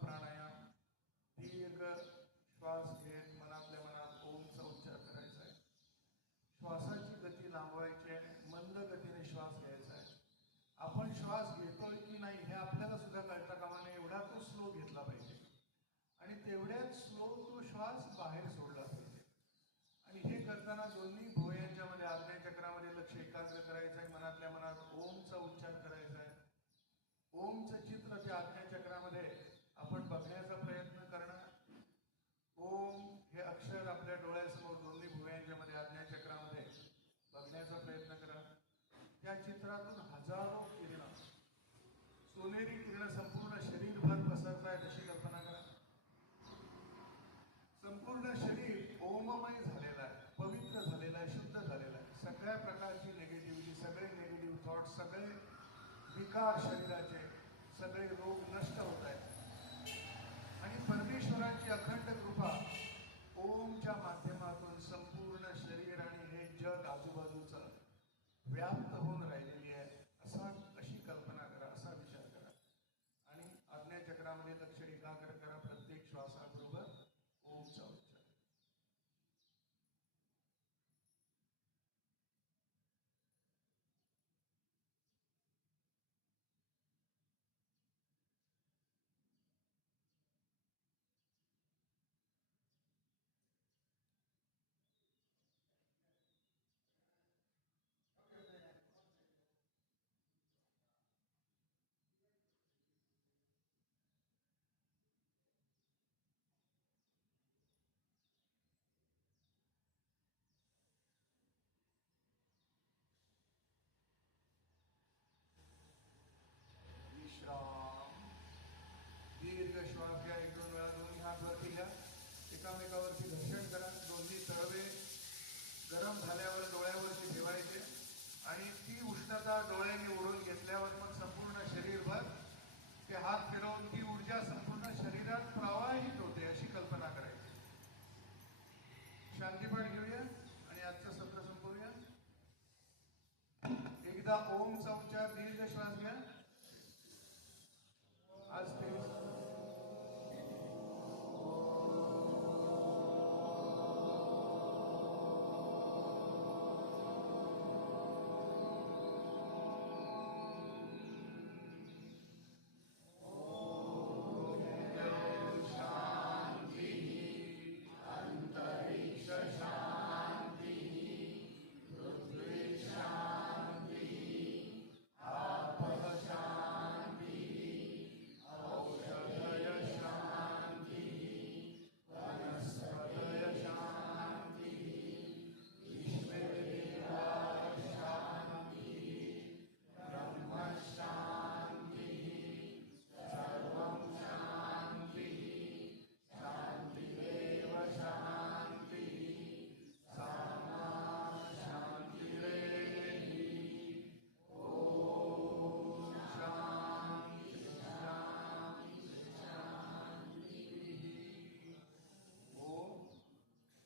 प्राणायाम दीर्घ श्वास घेत मनातल्या मनात ओमचा उच्चार करायचा आहे. श्वासाची गती लांबवायची आहे, मंद गतीने श्वास घ्यायचा आहे. आपण श्वास घेतोय की नाही हे आपल्याला सुद्धा कळता कामा नये एवढा तो स्लो घेतला पाहिजे आणि तेवढ्याच स्लो तो श्वास बाहेर सोडला पाहिजे. आणि हे करताना दोन्ही भुवयांच्या मध्ये आज्ञाचक्रामध्ये लक्ष एकाग्र करायचं आहे. मनातल्या मनात ओमचा उच्चार करायचा आहे. ओमचं चित्र त्या आज्ञाचक्रामध्ये आपण बघण्याचा प्रयत्न करणार. ओम हे अक्षर आपल्या डोळ्यासमोर दोन्ही भुवयांच्या मध्ये आज्ञाचक्रामध्ये बघण्याचा प्रयत्न करा. त्या चित्रातून हजारो किरण, सोनेरी किरण संपूर्ण शरीरभर पसरतायत अशी कल्पना करा. संपूर्ण शरीर ओममय झालेलं आहे, पवित्र झालेलं आहे, शुद्ध झालेलं आहे. सगळ्या प्रकारची निगेटिव्हिटी, सगळे निगेटिव्ह थॉट, सगळे विकार शरीराचे, सगळे रोग नष्ट होत आहेत. आणि परमेश्वराची अखंड कृपा ओमच्या माध्यमातून संपूर्ण शरीर आणि हे जग आजूबाजूचं व्याप्त होऊन राहिलेली आहे. अशी कल्पना करा, असा विचार करा आणि आज्ञाचक्रामध्ये लक्ष एकाग्र करा. प्रत्येक श्वासाबरोबर ओमचा उच्चार. एकदा ओमचा उच्चार दीर्घ श्वास घ्या. आज ते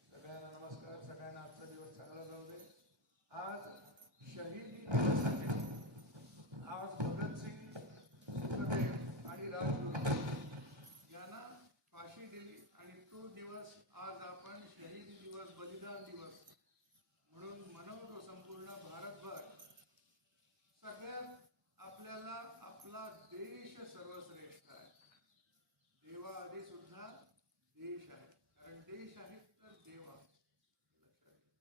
सगळ्यांना नमस्कार. सगळ्यांना आजचा दिवस चांगला जाऊ दे. आज शहीदी दिवस आहे. आज भगतसिंग, सुखदेव आणि राजगुरू यांना फाशी दिली आणि तो दिवस आज आपण शहीदी दिवस, बलिदान दिवस म्हणून मनवतो. संपूर्ण भारतभर सगळ्यात आपल्याला आपला देश सर्वश्रेष्ठ आहे. देवाआधी सुद्धा देश आहे, कारण देश आहे तर देव आहे. लक्षात घ्या.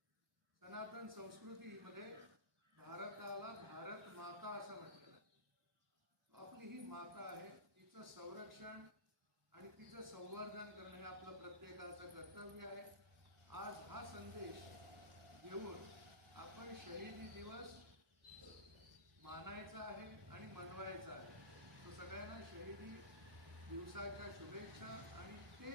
सनातन संस्कृतीमध्ये भारताला भारत माता असं म्हटलेलं आहे. आपली ही माता आहे, तिचं संरक्षण आणि तिचं संवर्धन करणं हे आपलं प्रत्येकाचं कर्तव्य आहे. आज हा संदेश घेऊन आपण शहीदी दिवस मानायचा आहे आणि मनवायचा आहे. तो सगळ्यांना शहीदी दिवसाच्या शुभेच्छा. आणि ते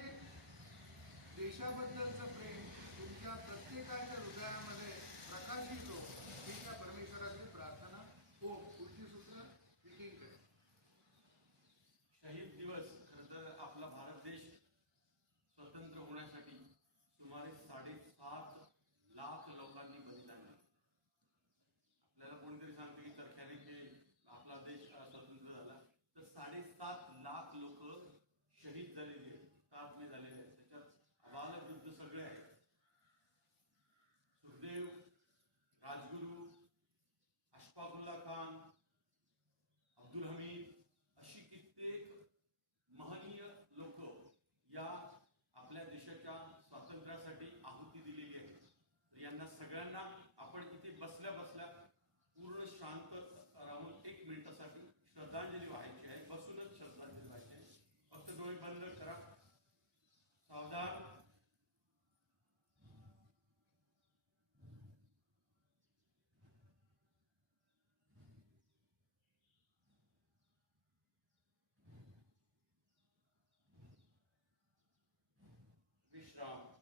देशाबद्दलचं प्रेम तुमच्या प्रत्येकाच्या हृदयामध्ये प्रकाशित हो, ही त्या परमेश्वराची प्रार्थना. हो, पुढची सूत्र स्पीकिंग करेल. शहीद दिवस खरं तर आपला भारत देश स्वतंत्र होण्यासाठी सुमारे 7.5 लाख लोकांनी बलिदान दिलं. आपल्याला कोणीतरी सांगते की चरख्याने की आपला देश स्वतंत्र झाला, तर 7.5 लाख लोक शहीद झालेले आहेत, हुतात्मे झालेले आहेत. त्याच्यात अबालवृद्ध सगळे आहेत. सुखदेव, राजगुरू, अशफाकुल्ला खान, अब्दुल हमीद अशी कित्येक महनीय लोक या आपल्या देशाच्या स्वातंत्र्यासाठी आहुती दिलेली आहे. तर यांना सगळ्यांना आपण इथे बसल्या बसल्या पूर्ण शांत राहून 1 मिनिटासाठी श्रद्धांजली वाहायची आहे. बसूनच श्रद्धांजली वाहायची आहे. फक्त डोळे बंद करा. सावधान. विश्राम.